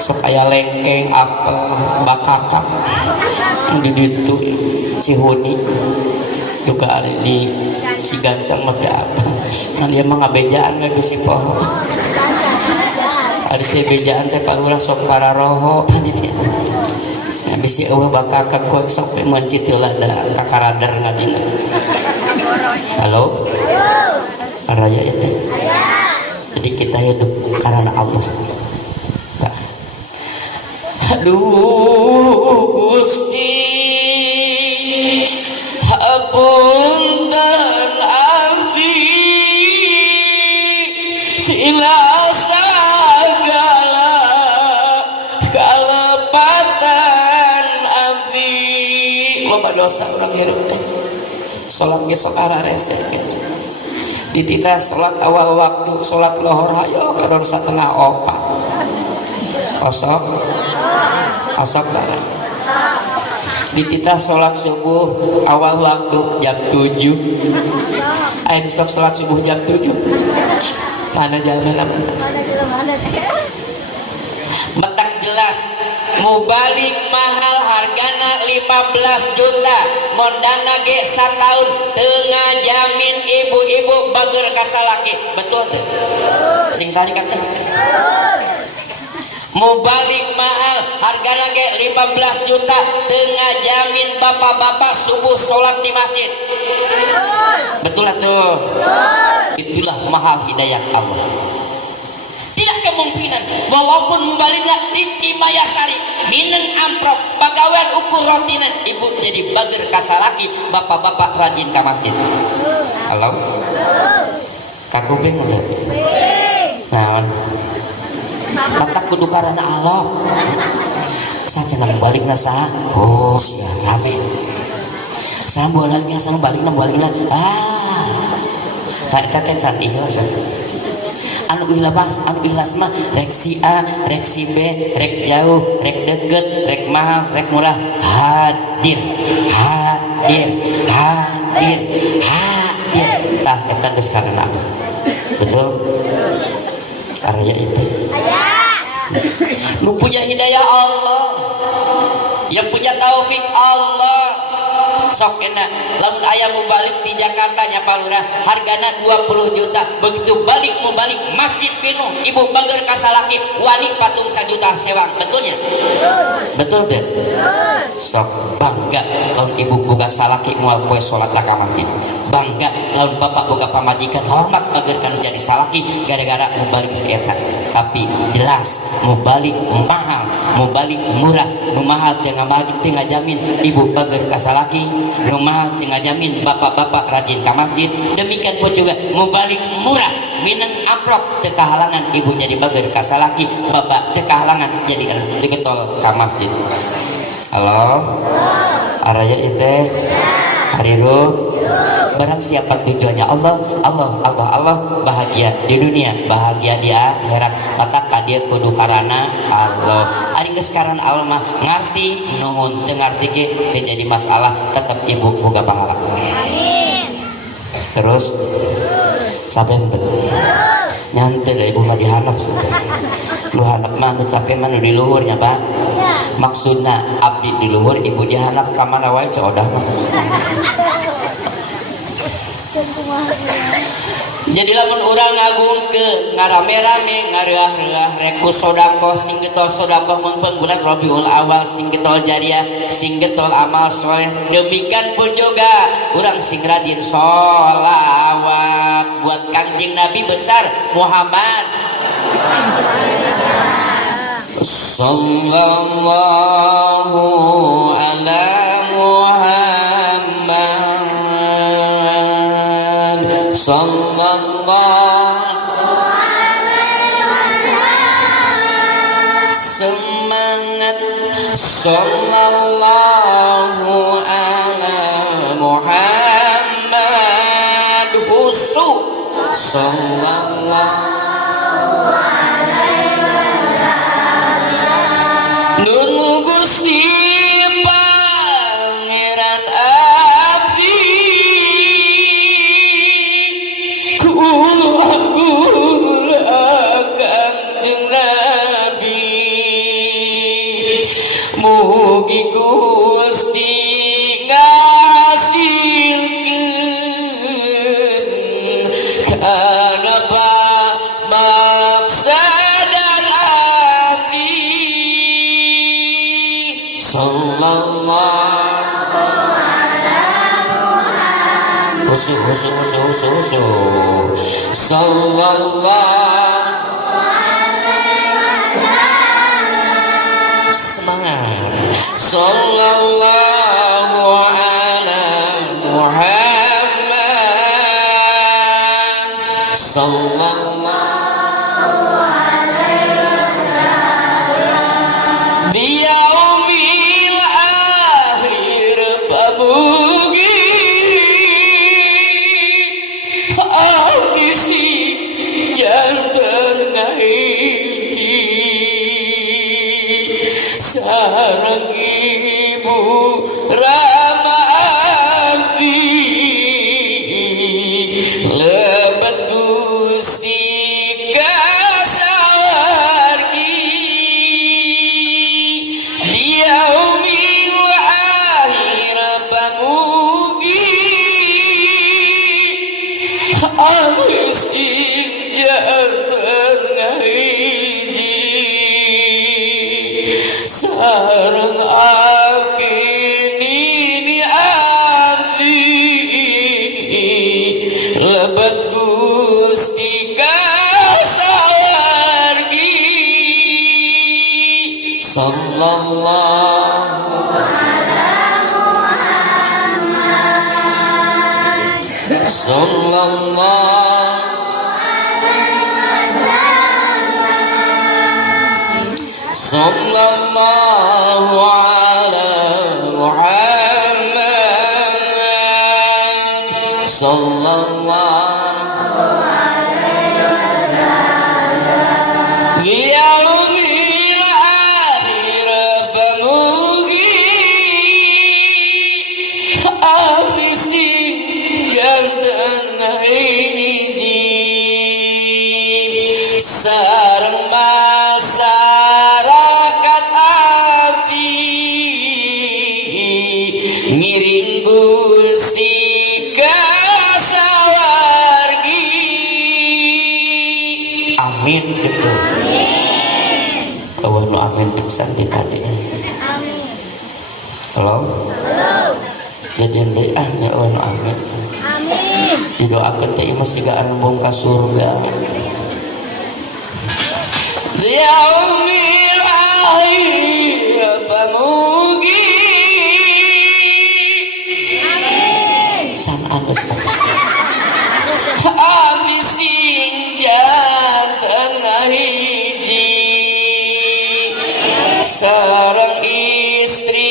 Sok aya lengkeng, apel, bakakak. Di ditu Cihuni juga ada di Cigancang mah teh apa. Nah dia mah ngabejaan we bisi poho. Ari teh bejaan teh palurah sok kararoho panitia. Nah bisi eueuh bakakak kuek sok we mencit heula da kakaradar ngajina. Halo? Araya ya teh. Jadi kita hidup karena Allah. Aduh Gusti hapunten abdi sila sagala kalepatan abdi loba dosa urang hirup teh. Salat ge sok ararese ditita salat awal waktu, salat lohor hayo kadon satengah opat. Osok kana. Ditita salat subuh awal waktu jam 7. Aya sok salat subuh jam 7. Mana jalan mana? Metak jelas mau balik mahal hargana 15 juta mondana ge sataun tengah jamin ibu-ibu bager kasalaki betul tuh sing tadi kata mau balik mahal hargana ge 15 juta tengah jamin bapak-bapak subuh sholat di masjid betul tuh itulah mahal hidayah Allah. Tidak kemungkinan walaupun mubaligna di Cimayasari minen amprok pagawean ukur rotinan ibu jadi bager kasalaki bapak-bapak rajin ke masjid. Halo kakuping ada nah mata kudu karena Allah saja nang balikna saha oh sia rame saha balikna saha balikna tak can ikhlas anu ikhlas mah rek si A, rek si B, rek jauh, rek deket, rek mahal, rek murah hadir tah eta geus karena apa betul karya itu nu punya hidayah Allah yang punya taufik Allah sok enak lamun aya mau balik di Jakarta nya Palura hargana 20 juta begitu balik mau balik masjid penuh ibu bager kasalaki wani patung 1 juta sewang betulnya betul deh sok bangga lamun ibu boga salaki moal poe salat ka masjid bangga lamun bapak boga pamajikan hormat bager kan jadi salaki gara-gara mau balik si eta tapi jelas mau balik mahal mau balik murah nu mahal tengah jamin ibu bager kasalaki nu mahal tengah jamin bapak-bapak rajin ke masjid demikian pun juga mau balik murah minang amprok teka halangan ibu jadi bager kasalaki bapak teka halangan jadi getol ke masjid. Halo araya itu hariru barang siapa tujuannya Allah bahagia di dunia bahagia di akhirat maka dia kudu karana Allah ari geus karana Allah mah ngarti nuhun teu ngarti ge teu jadi masalah tetep ibu boga pahala amin terus sampai henteu nyantel ibu mah dihanap lu hanap mah nu capek mah nu di luhurnya Pak maksudna abdi di luhur ibu dihanap ka mana wae codah mah jadi lamun urang ngagungkeun ngarame-rame ngareah-reah reku sodaqoh sing getol sodaqoh mun bulan Rabiul Awal sing getol jariah sing getol amal soleh demikian pun juga urang sing rajin sholawat buat Kangjeng Nabi besar Muhammad sallallahu ala Muhammad sallallahu semangat sallallahu ala Muhammad husuk sallallahu Nun Gusti Pangeran Abdi kulakan Nabi mugi Gusti ngahasilkeun kana maksadan abdi sallallahu husu sallallahu semangat sallallahu ala Muhammad sallallahu di yaumil akhir sareng ibu Ramati lebet Gusti kasawargi diyaumil akhir pamugi alusing jantan ngahiji sareng akini abdi lebet Gusti kasawargi sallallahu sallallahu ala Muhammad sallallahu liyaumil akhir pamugi abisin jantan ini sareng masyarakat abdi ngiring Gusti kasawargi amin gitu kawan nu amin pisan di tadi Amin. halo jadi ente nya nu amin Amin. didoakeun teh imah siga anu ka surga yaumil akhir pamugi can anggeus abdi sing janten ngahiji sareng istri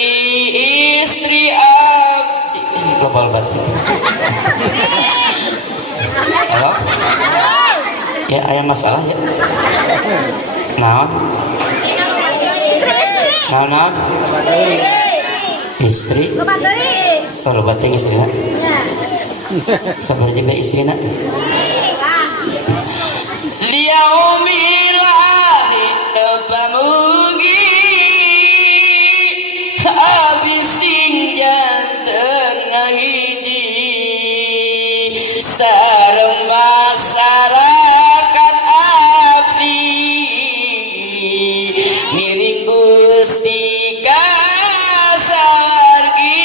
abdi global batu halo ya aya masalah ya naon istri kalau bateng istri nak seperti be istri nak liyaumil akhir pamugi abdi sing janten ngahiji sareng masyarakat abdi ngiring Gusti kasawargi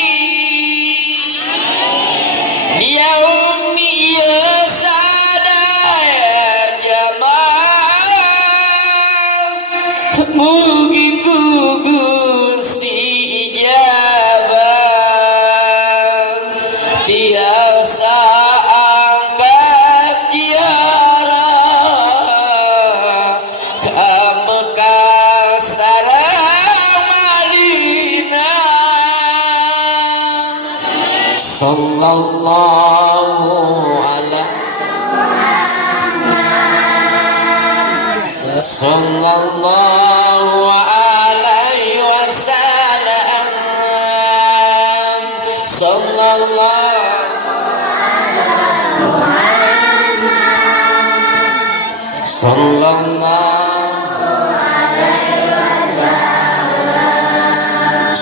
diyaumi ieu sadayar jamaah mugi ku Gusti ijabah tiasa angkat ziarah ka Mekah sareng Madinah sallallahu alaihi wasallam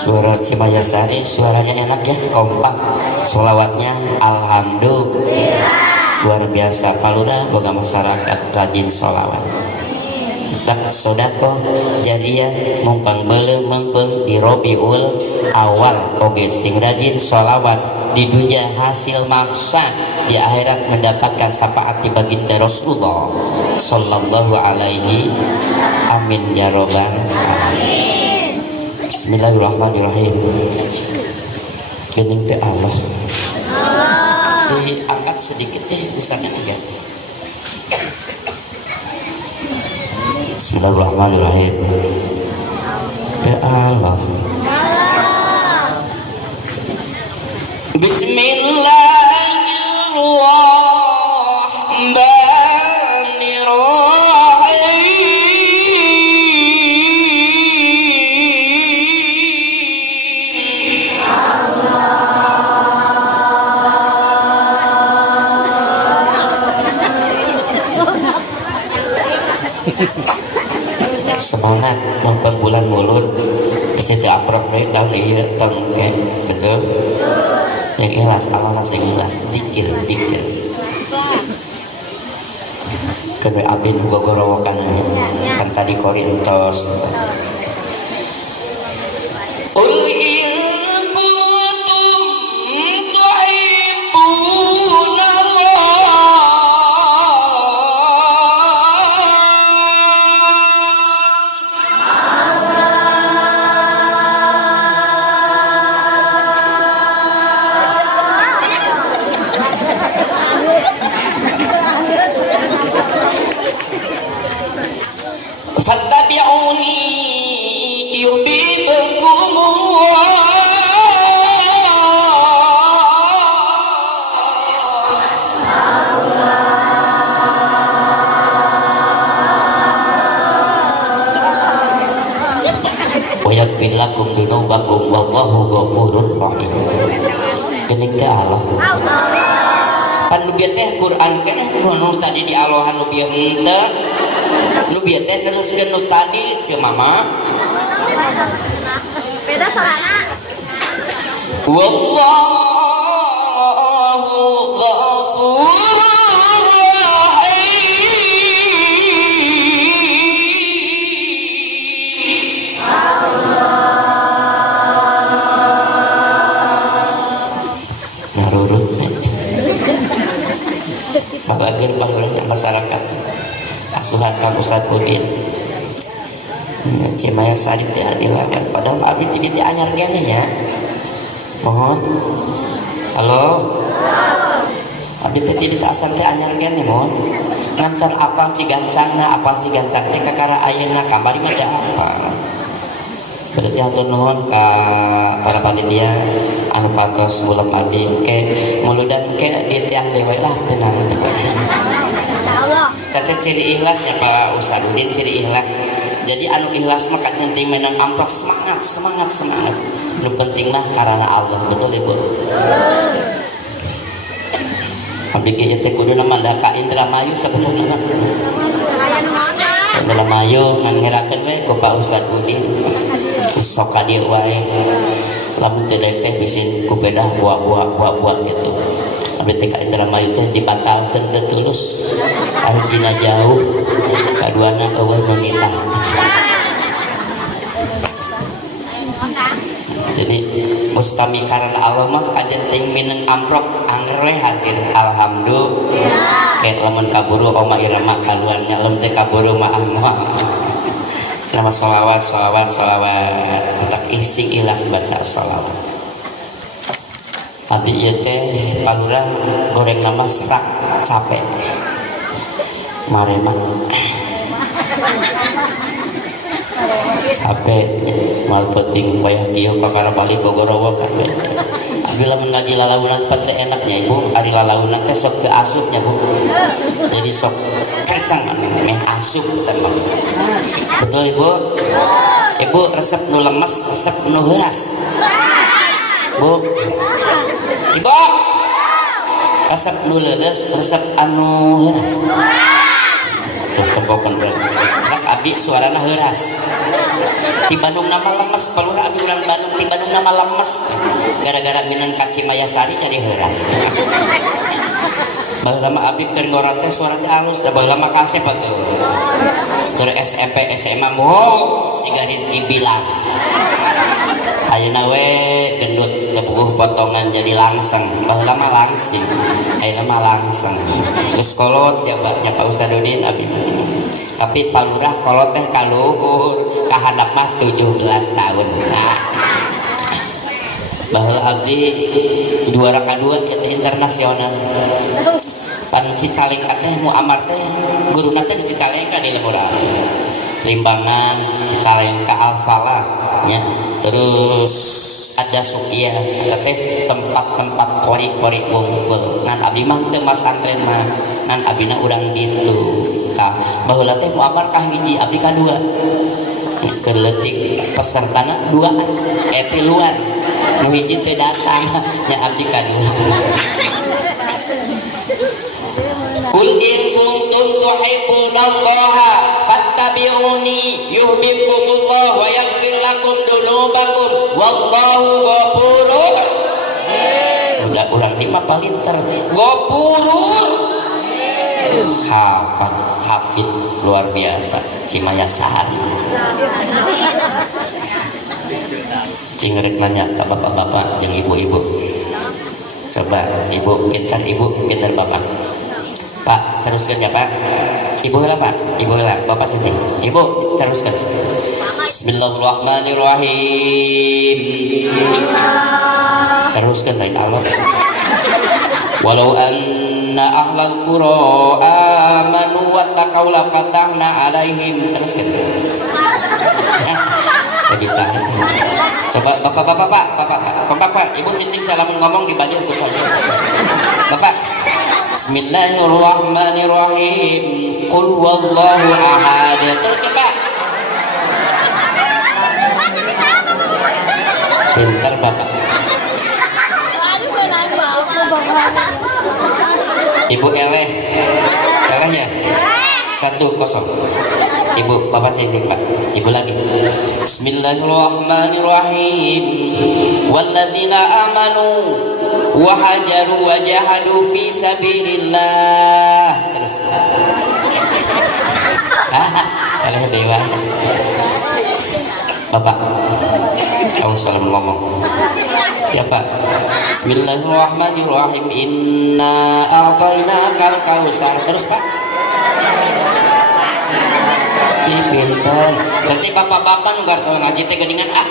Suara Cimayasari suaranya enak ya, kompak. Sholawatnya alhamdulillah luar biasa. Palura boga masyarakat rajin sholawat. Tak sodako jadiya mumpang belum mengpeng di Robiul Awal oge sing rajin sholawat di dunia hasil maksa, di akhirat mendapatkan syafaat di baginda Rasulullah sallallahu alaihi amin ya robbal alamin. Bismillahirrahmanirrahim. Gening teh Allah diangkat sedikit misalnya aja. Bismillahirrahmanirrahim. Ya Allah. Bismillahirrahmanirrahim. semangat nonton bulan mulut bisa diaprok dari tahun iya tahun ke betul sing ikhlas Allah sing ikhlas dikir kena abin gogorowokan kan tadi Korintus Qul in kuntum tuhibbuna fattabi'uni yuhibbukumullah wa yaghfir lakum dunubakum wallahu ghafurur rahim. Geuning teh Allah. Pan nu bieu teh Quran keneh nu tadi di alohan nu bieu henteu. Nu bieu teh neruskeun nu tadi ceu mama. Beda sarana. Wallahu ghafurur rahim. Narurut Balagir bangunnya masyarakat asuhan Kang Ustaz Udin Cimaya Sari teh dilakukan padahal abdi tidak dianyar gini ya mohon halo abdi teh tidak asal teh anyar gini mohon ngancar apal cigancangna apal cigancang teh kakara ayeuna kamari mah teh apa berarti hatur nuhun ka para panitia anu patos ulam abdi ke muludan ke di tiang dewe lah tenang Insyaallah. kata ciri ikhlasnya Pak Ustaz Udin ciri ikhlas jadi anu ikhlas mah kat nanti menang amplok semangat nu penting mah karena Allah betul ibu abdi ge teh kudu namanda ka Indramayu sebetulna Indramayu ngan ngerakeun we ku Pak Ustaz Udin sok ka dieu wae lamun teh teh bisin kupeda buah gitu abdi teh ka Indramayu teh dibatalkeun teu tulus kahijina jauh kaduana eueuh nu nitah jadi mustami karena Allah mah kajenting mineng amprok angre hadir alhamdulillah kayak lamun kaburu oma irama kaluarnya lamun teh kaburu mah nama sholawat tak isi ilas baca sholawat abdi ieu teh palura goreng nama serak capek mareman capek mal penting wayah kieu kakara balik gogorowo kan abdi lamun ngaji lalaunan teh enaknya ibu ari lalaunan teh sok teu asupnya bu jadi sok kencang meh asup teh betul ibu ibu resep nu lemes resep nu heuras bu ibu resep nu leuleus resep anu heuras tuh tempokan dak abdi suarana heuras ti Bandung nama lemes palura abdi urang Bandung ti Bandung nama lemes gara-gara minang ka Cimaya Sari jadi heuras baheula mah abdi keur ngora teh suara teh halus da baheula mah kasep atuh keur SMP SMA moho siga Rizky bilang ayeuna we gendut tepuh potongan jadi langseng baheula mah langsing ayeuna mah langseng geus kolot jabatnya Pak Ustaz Udin abdi tapi palurah kolot teh kaluhur kahandap mah 17 tahun nah baheula abdi juara kedua eta internasional pan Cicalengka teh mu amar teh guruna teh di Cicalengka di Lemurah Limbangan Cicalengka Alfala nya terus ada Sukia teh tempat-tempat kori-kori wungkul ngan abdi mah teu masantren mah ngan abina urang ditu ka baheula teh mu amar ka hiji abdi kadua keur leutik pesertana duaan ete luar nu hiji teh datang nya abdi kadua Qul in kuntum tuhibbunallaha fattabi'uni yuhibbukumullah wa yaghfir lakum dunubakum wallahu ghafurur. Udah urang di mah palinter ghafurur. Hafid luar biasa Cimaya Sari. Cing rek nanya ke bapak-bapak jeung ibu-ibu. Coba ibu pintar bapak. Pak teruskan ya Pak. Ibu heula Pak, ibu heula bapak cicing. Ibu teruskan. Bismillahirrahmanirrahim. Teruskan lain Allah. Walau anna ahlal qura amanu wattaqaw la fatahna alaihim. Teruskan. Tidak bisa. Coba bapak, ibu cicing salah ngomong dibanding ikut saja. Bapak. Bismillahirrahmanirrahim. Qul huwallahu ahad. Teruskan Pak. Pintar bapak. Ibu eleh ya 1-0. Ibu bapak cicing Pak. Ibu lagi. Bismillahirrahmanirrahim. Walladzina amanu wa hajaru wa jahadu fi sabilillah. Terus. Eleh dewa. Bapak. Kamu salah ngomong. Siapa? Bismillahirrahmanirrahim. Inna a'tainakal kautsar. Terus Pak. Pintar. Berarti bapak-bapak nu gartol ngaji teh geuningan ah.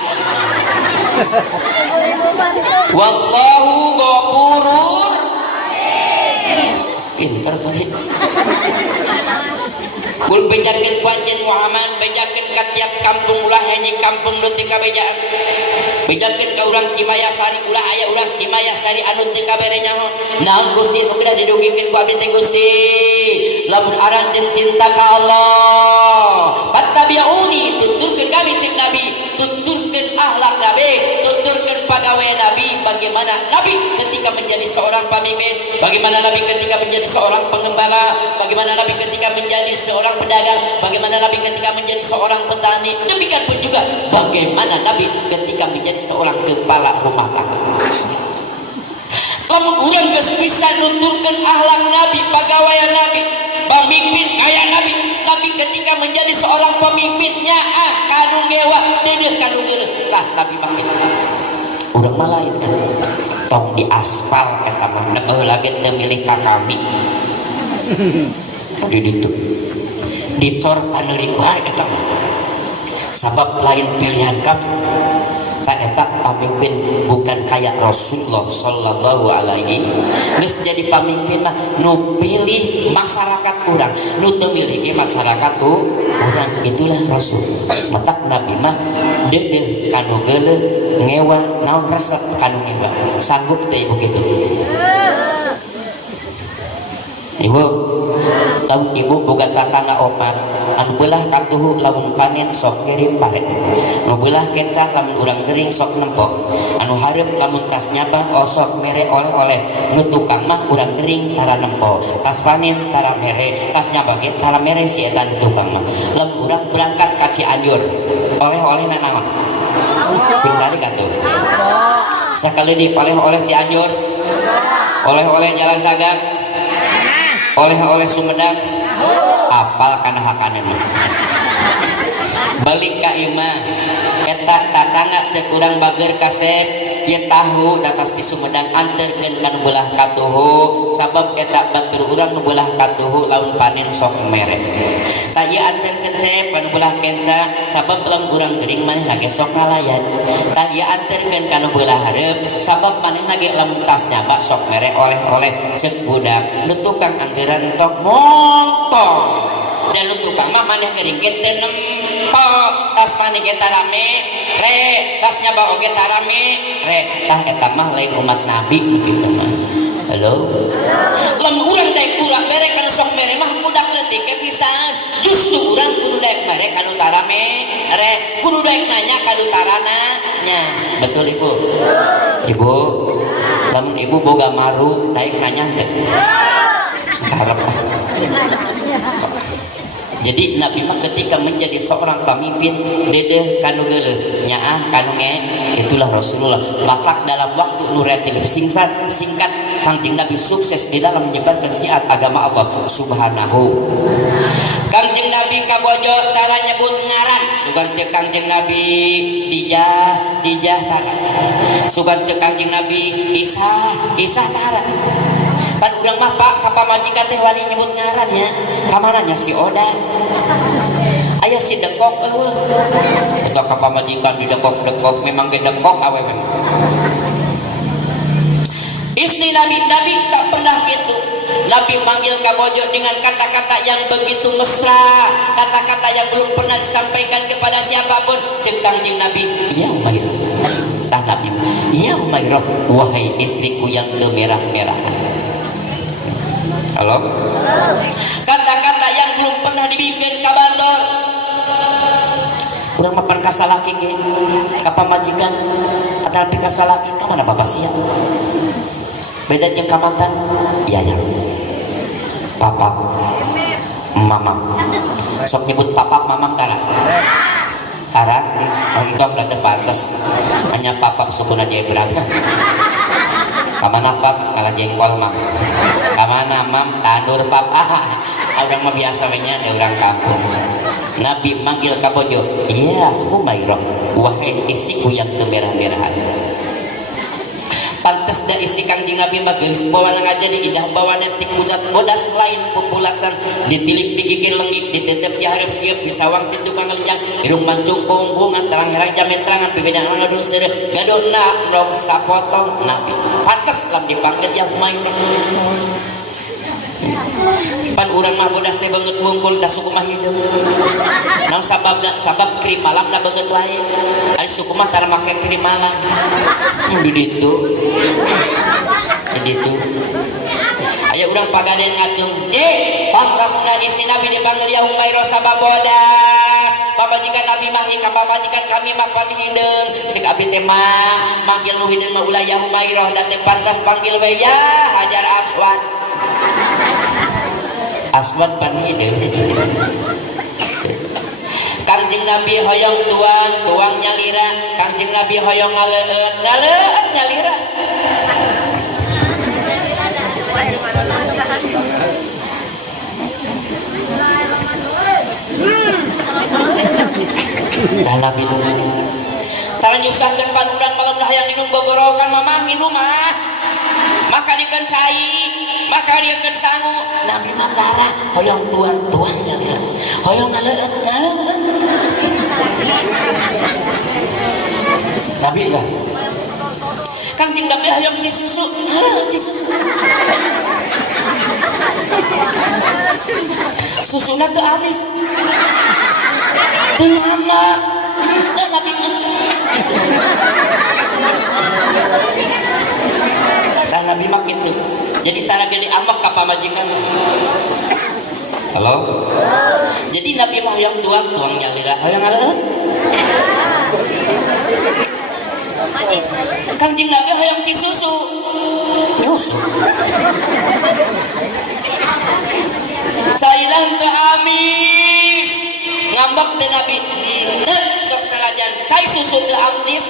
Wallahu ghafurur. Pintar tadi. Kul bejakeun panjen Muhammad, bejakeun ka tiap kampung ulah hiji kampung nu teu kabejaan. Bejakeun ka urang Cimaya Sari ulah aya urang Cimaya Sari anu teu kabere nyaho. Naon Gusti nu kudu didugikeun ku abdi teh Gusti? Lamun aranjeun cinta ka Allah, fattabi'uni, tuturkeun kami cing Nabi, tuturkeun akhlak Nabi, tuturkeun pagawe Nabi, bagaimana Nabi ketika menjadi seorang pemimpin, bagaimana Nabi ketika menjadi seorang pengembala, bagaimana Nabi ketika menjadi seorang pedagang, bagaimana Nabi ketika menjadi seorang petani, demikian pun juga bagaimana Nabi ketika menjadi seorang kepala rumah tangga. Lamun urang geus bisa nuturkeun akhlak Nabi, pagawean Nabi, pemimpin kayak Nabi ketika menjadi seorang pemimpinnya kanu ngewa deudeuh kanu geuleuh lah Nabi mah kitu. Urang mah lain kan. Tong di aspal eta mah lagi teu milih ka kami. Di ditu. Dicor paneuri wae eta mah. Sabab lain pilihan kami. Tak eta pamimpin bukan kayak Rasulullah sallallahu alaihi. Geus jadi pamimpin mah nu pilih masyarakat urang, nu teu milih ge masyarakat urang. Itulah Rasul. Matak Nabi mah deudeuh kanu geuleuh ngewa naon resep kanu ngewa. Sanggup teh ibu kitu. Ibu, lamun ibu boga tatangga opat, anu beulah katuhu lamun panen sok kirim pare. Nu beulah kecap lamun urang gering sok nempok. Anu hareup lamun tas nyapa sok mere oleh-oleh. Nu tukang mah urang gering tara nempo. Tas panen tara mere, tas nyapa ge tara mere si eta nu tukang mah. Lamun urang berangkat ka Cianjur, oleh-oleh naon? Sing tadi katuh. Sakali di oleh-oleh Cianjur, oleh-oleh Jalan Sagak, oleh-oleh Sumedang, apal kana hakaneun mah. Balik ka imah eta tatangga ceuk urang bager kasep ieu tahu datas di Sumedang anterkeun kana beulah katuhu sabab eta batur urang nu beulah katuhu lamun panen sok mere. Tah ieu anterkeun cep kana beulah kenca sabab lamun urang gering manehna ge sok ngalayan. Tah ieu anterkeun kana beulah hareup sabab manehna ge lamun tas nyaba sok mere oleh-oleh ceuk budak nu tukang anteran tok montong. Dan lu tukang mah maneh gering ge teu nempo tas maneh ge tarame re tasnya bawa ge tarame re tah eta mah lain umat Nabi kitu mah. Halo lamun urang daek urang bere kana sok mere mah budak leutik ge pisan justru urang kudu daek mere kanu tarame re kudu daek nanya kanu tarana nya. Betul ibu? Ibu lamun ibu boga maru daek nanya teh karep Jadi Nabi mah ketika menjadi seorang pemimpin dedeh kanu geuleuh nyaah kanu nge, itulah Rasulullah. Maka dalam waktu nuratil singkat Kangjeng Nabi sukses di dalam menyebarkan syiar agama Allah Subhanahu. Kangjeng Nabi kabojo tara nyebut ngaran sugan ceuk Kangjeng Nabi dijah tara sugan ceuk Kangjeng Nabi Isa tara pan urang mah Pak ka pamajikan teh wani nyebut ngarannya kamananya si Oda aya si Dekok eueuh eta ka pamajikan di Dekok memang ge Dekok awe memang istri Nabi tak pernah gitu. Nabi manggil kabojo dengan kata-kata yang begitu mesra, kata-kata yang belum pernah disampaikan kepada siapapun. Cek Kangjeng Nabi, iya Umairah. Tah Nabi, iya Umairah, wahai istriku yang kemerah-merahan. Halo? Kata-kata yang belum pernah dibikin kabandor. Urang mapan kasalaki ge, ka pamajikan atau pi kasalaki ka mana bapak sia? Beda jeung ka mantan, iya ya. Papa, mama. Sok nyebut papa, mama tara. Tara, untuk lah terpantas. Hanya papa sukuna jaya berat. Kamana pap, kalah jengkol mam. Kamana mam, tanur pap. Orang mah biasa we nya orang kampung. Nabi manggil kabojo, iya Humairah, wahai istriku yang kemerah-merahan. Pantes da istri Kangjeng Nabi mah geulis bawana ngajadi indah bawana ti kudat bodas lain populasan ditilip tigigir leungit ditetep ti hareup sieup disawang ti tukang lenjang irung mancung kongkongan terang herang jametrangan pibedaan anu seureut gadonna rog sapotong Nabi pantes lam dipanggil ya Humairah pan urang mah bodas teh beungeut wungkul da suku mah hideung naon sabab krim malam da beungeut wae ari suku mah tara make krim malam di ditu aya urang pagaden ngacung pantasna istri Nabi dipanggil ya Humairah sabab bodas pamajikan Nabi mah ka pamajikan kami mah pan hideung ceuk abdi teh mah manggil nu hideung mah ulah ya Humairah da teh pantas panggil we ya Hajar Aswad pan hideung. Kangjeng Nabi hoyong tuang nyalira, Kangjeng Nabi hoyong ngaleut nyalira. Dah Nabi tara nyusahkeun pan urang malam hayang minum gogorokan mamah minum mah. Maka dikeun cai, maka dikeun sangu. Nabi mah tara hoyong tuang nyalira. Hoyong ngaleut. Nabi lah. Kangjeng Nabi hoyong ci susu. Susuna teu amis. Teu ngamak. Nabi mah. Dan Nabi mah gitu. Jadi tara gede amak ka pamajikan. Halo? Jadi Nabi mah yang tuang nyalira, yang ngaleut. Kangjeng Nabi hayang ci susu. Cairan teu amis. Ngambek teh Nabi. Sok sarajan cai susu teu amis.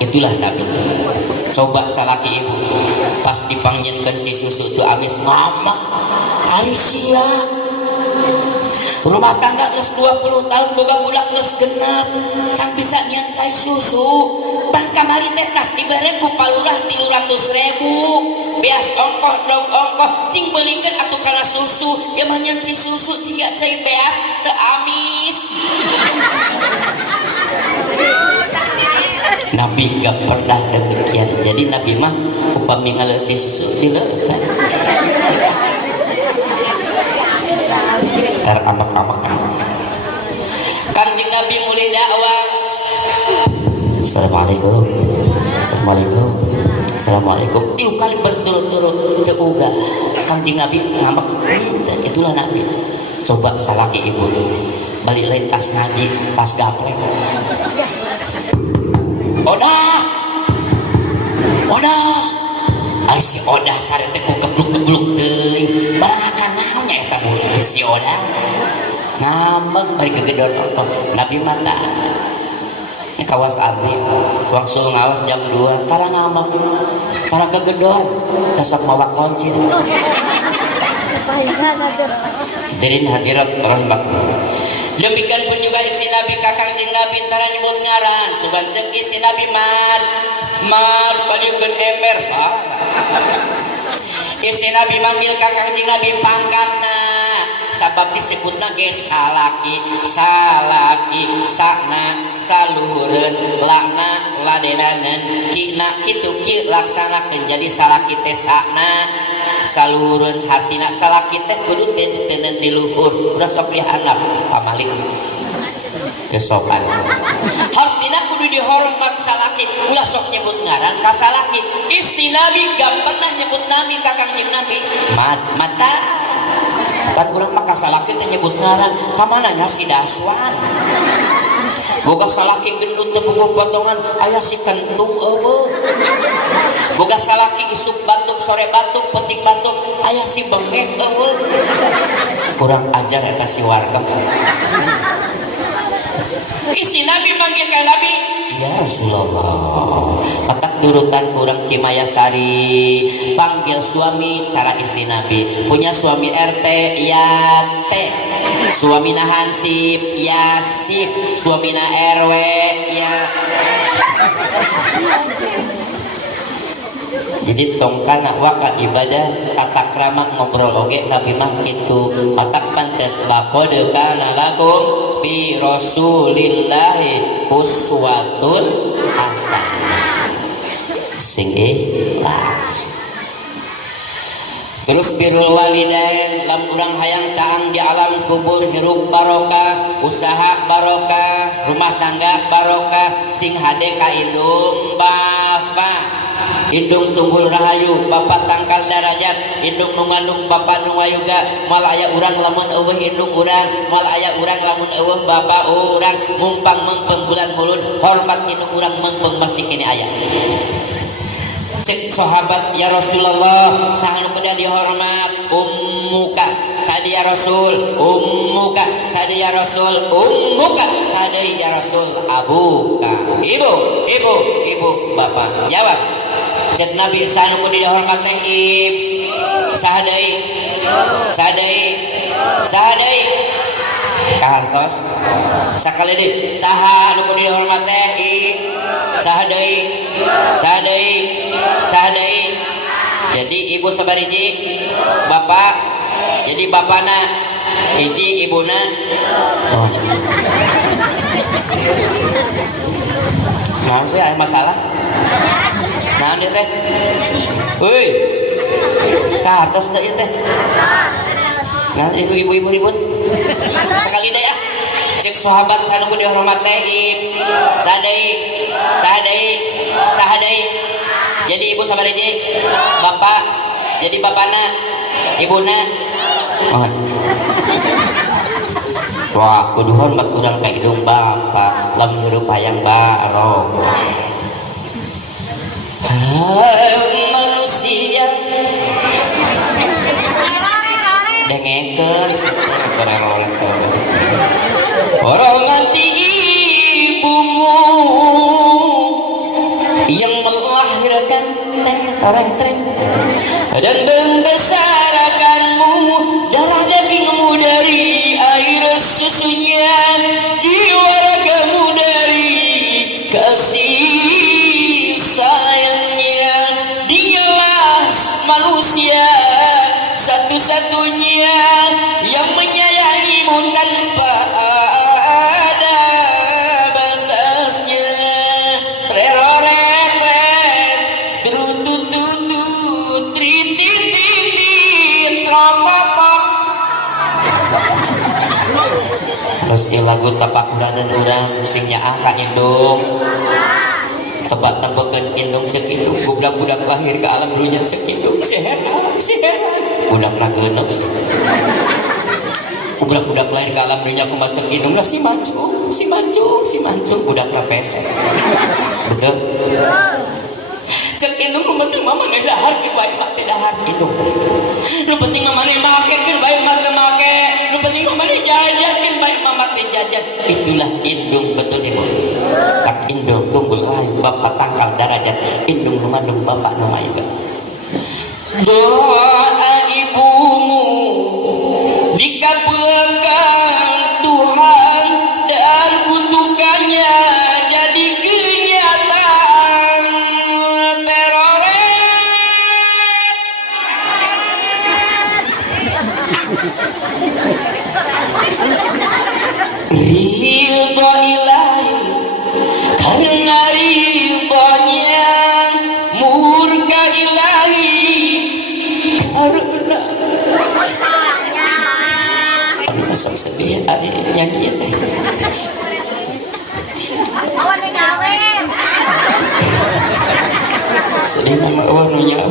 Itulah Nabi. Coba salaki ibu pas dipanggilkeun ci susu teu amis ngamak ari sia rumah tangga geus 20 tahun boga budak geus genep can bisa nyan cai susu pan kamari teh tas dibere ku palurah 300.000 beas ongkoh dog ongkoh cing beulikeun atuh kana susu ieu mah nyan ci susu siga cai beas teu amis. Nabi gak pernah demikian. Jadi Nabi mah upami ngaleut ci susu dileutan. Tar amak-amak. Kangjeng Nabi mulai dakwah. Assalamualaikum. Tilu kali berturut-turut teu uga. Kangjeng Nabi ngamak. Itulah Nabi. Coba salaki ibu. Balik lain tas ngaji, tas gaplek. Odah Ari si Odah sare teh ku kebluk-kebluk teuing barang akan naonnya eta budak si Odah ngambek bari gegedon otot Nabi mata kawas abdi waktu ngawas jam 2 tara ngambek tara gegedon dasar mawa kunci Dirin hadirat rahmat demikian pun juga isi Nabi kakang jeung Nabi tara nyebut ngaran sugan jeung isi Nabi mad paliekeun ember isi Nabi manggil kakang jeung Nabi pangkatna sabab disebutna ge salaki sakna saluhureun lakna ladenaneun kina kitu ki laksanakeun jadi salaki teh sakna saluhureun hatina salaki teh kudu teuneun di luhur udah sok dihandap pamalik kesopan hartina kudu dihormat salaki ulah sok nyebut ngaran ka salaki isti Nabi gak pernah nyebut Nabi kakang jeung Nabi mata kan urang mah ka salaki teh nyebut ngaran ka mananya si Daswan boga salaki gendut teu puguh potongan aya si kentung eueuh boga salaki isuk batuk sore batuk peting batuk aya si bengek eueuh kurang ajar eta si warga isi Nabi panggil ka Nabi ya Rasulullah patak durutan kurang Cimaya Sari panggil suami cara istri Nabi punya suami RT ya T suamina Hansip ya Sip suamina RW ya jadi tongkana waka ibadah tata krama ngobrol oge Nabi mah kitu patak pantes laqad kana lakum fi rasulillahi uswatun hasanah sing ikhlas terus birrul walidain lam urang hayang caang di alam kubur hirup barokah usaha barokah rumah tangga barokah sing hade ka indung bapa indung tunggul rahayu bapak tangkal darajat indung mengandung bapak nu wayuga mal aya urang lamun eueuh indung urang mal aya urang lamun eueuh bapak urang mumpang mengpeung bulan mulun hormat indung urang mengpeung masih kene aya cek sahabat ya Rasulullah saha nu kudu dihormat ummuka sadia Rasul ummuka sadia Rasul ummuka sadia ya Rasul abuka ibu bapak jawab cek Nabi saha nu kudu dihormat teh saha deui kahartos sakali deui saha nu kudu dihormat teh saha deui jadi ibu sabariji bapak jadi bapana hiji ibuna naon sih aya masalah naon ieu teh euy kahartos da ieu teh naon ibu-ibu ribut sekali deui cek sahabat saha nu dihormat teh saha deui jadi ibu sabariji bapak jadi bapana ibuna wah kudu hormat urang ka indung bapak lamun hirup hayang barokah manusia dengekeun koreloleh orang nganti ibumu yang melahirkan tereng dan membesarkanmu darah dagingmu dari air susunya jiwa ragamu dari kasih sayangnya dialah manusia satu-satunya yang menyayangimu tanpa ada batasnya terus lagu tapak dan urang sing nyaah ka indung tepat tembekeun indung cek indung budak-budak lahir ke alam dunia cek indung sehat budak lageuneuh budak-budak lahir ke alam dunia kumaha cek indung lah si mancung budak pesek betul cek indung nu penting mama ne dahar ke bae mak teh dahar indung teh nu penting mama ne make ke bae mak teh make nu penting mama ne jajan ke bae mama teh jajan itulah indung betul ibu tak indung tunggul lain bapak tangkal derajat indung nu mandung bapak nu mayu doa ibumu dikabulkan Tuhan dan kutukannya jadi kenyataan teroret ridho ilahi karena ridhonya murka ilahi karena masuk sedih hari nyanyi teh Awan gawe. sedih nama awan nyawa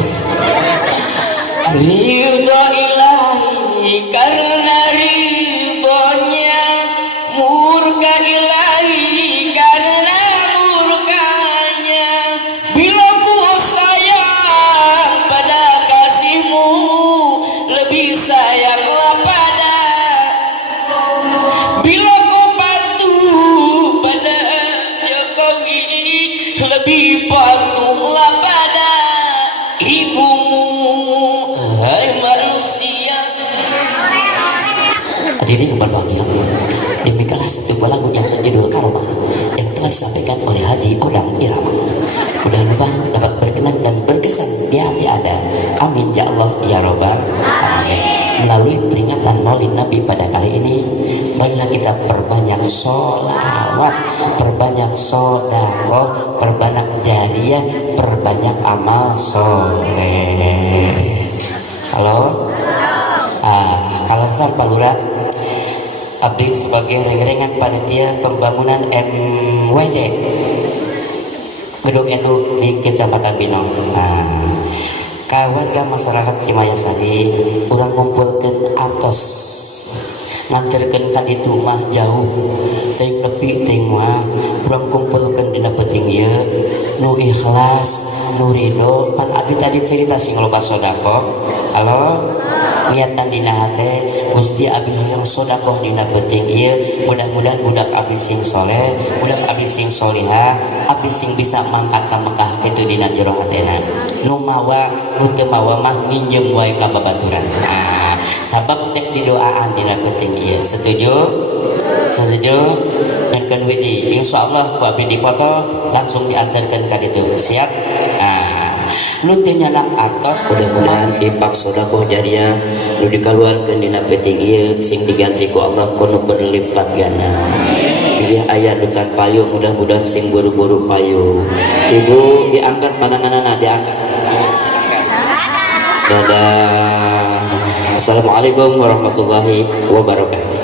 ridho ilahi karena ridhonya murka ilahi karena murkanya bila ku sayang pada kasihmu lebih sayanglah pada bila kau patuh pada Jokowi lebih patuhlah pada ibumu hai manusia hadirin berbahagia demikianlah satu lagu yang berjudul Karma yang telah disampaikan oleh Haji Odang Irama mudah-mudahan dapat berkenan dan berkesan di hati Anda amin ya Allah ya Rabbal alamin. Melalui peringatan Maulid Nabi pada kali ini, marilah kita perbanyak sholawat, perbanyak sedekah, perbanyak jariah, perbanyak amal soleh. Halo? Kalau saya Pak Lurah, abdi sebagai rengerengan panitia pembangunan MWJ Gedung Edu di Kecamatan Binong. Warga masyarakat Cimayasari urang ngumpulkeun artos nganterkeun ka ditu mah jauh teuing nepi teuing mah urang kumpulkeun dina peuting ieu nu ikhlas nu ridho pan abdi tadi cerita sing loba sedekah halo niatan dina hate Gusti abdi hoyong sedekah dina peuting ieu mudah-mudahan budak abdi sing soleh budak abdi sing solihah abdi sing bisa mangkat ka Mekah itu dina jero hatena nu mawa nu teu mawa mah minjem wae ka babaturan sabab nek didoaan dina peuting ieu setuju dan kan widi insyaallah ku abdi dipoto langsung diantarkeun ka ditu siap nu teu nyanak artos mudah-mudahan impak sedekah jariah nu dikaluarkeun dina peuting ieu sing diganti ku Allah kudu berlipat ganda pilih aya nu can payu mudah-mudahan sing buru-buru payu ibu diangkat pandanganna diangkat dadah assalamualaikum warahmatullahi wabarakatuh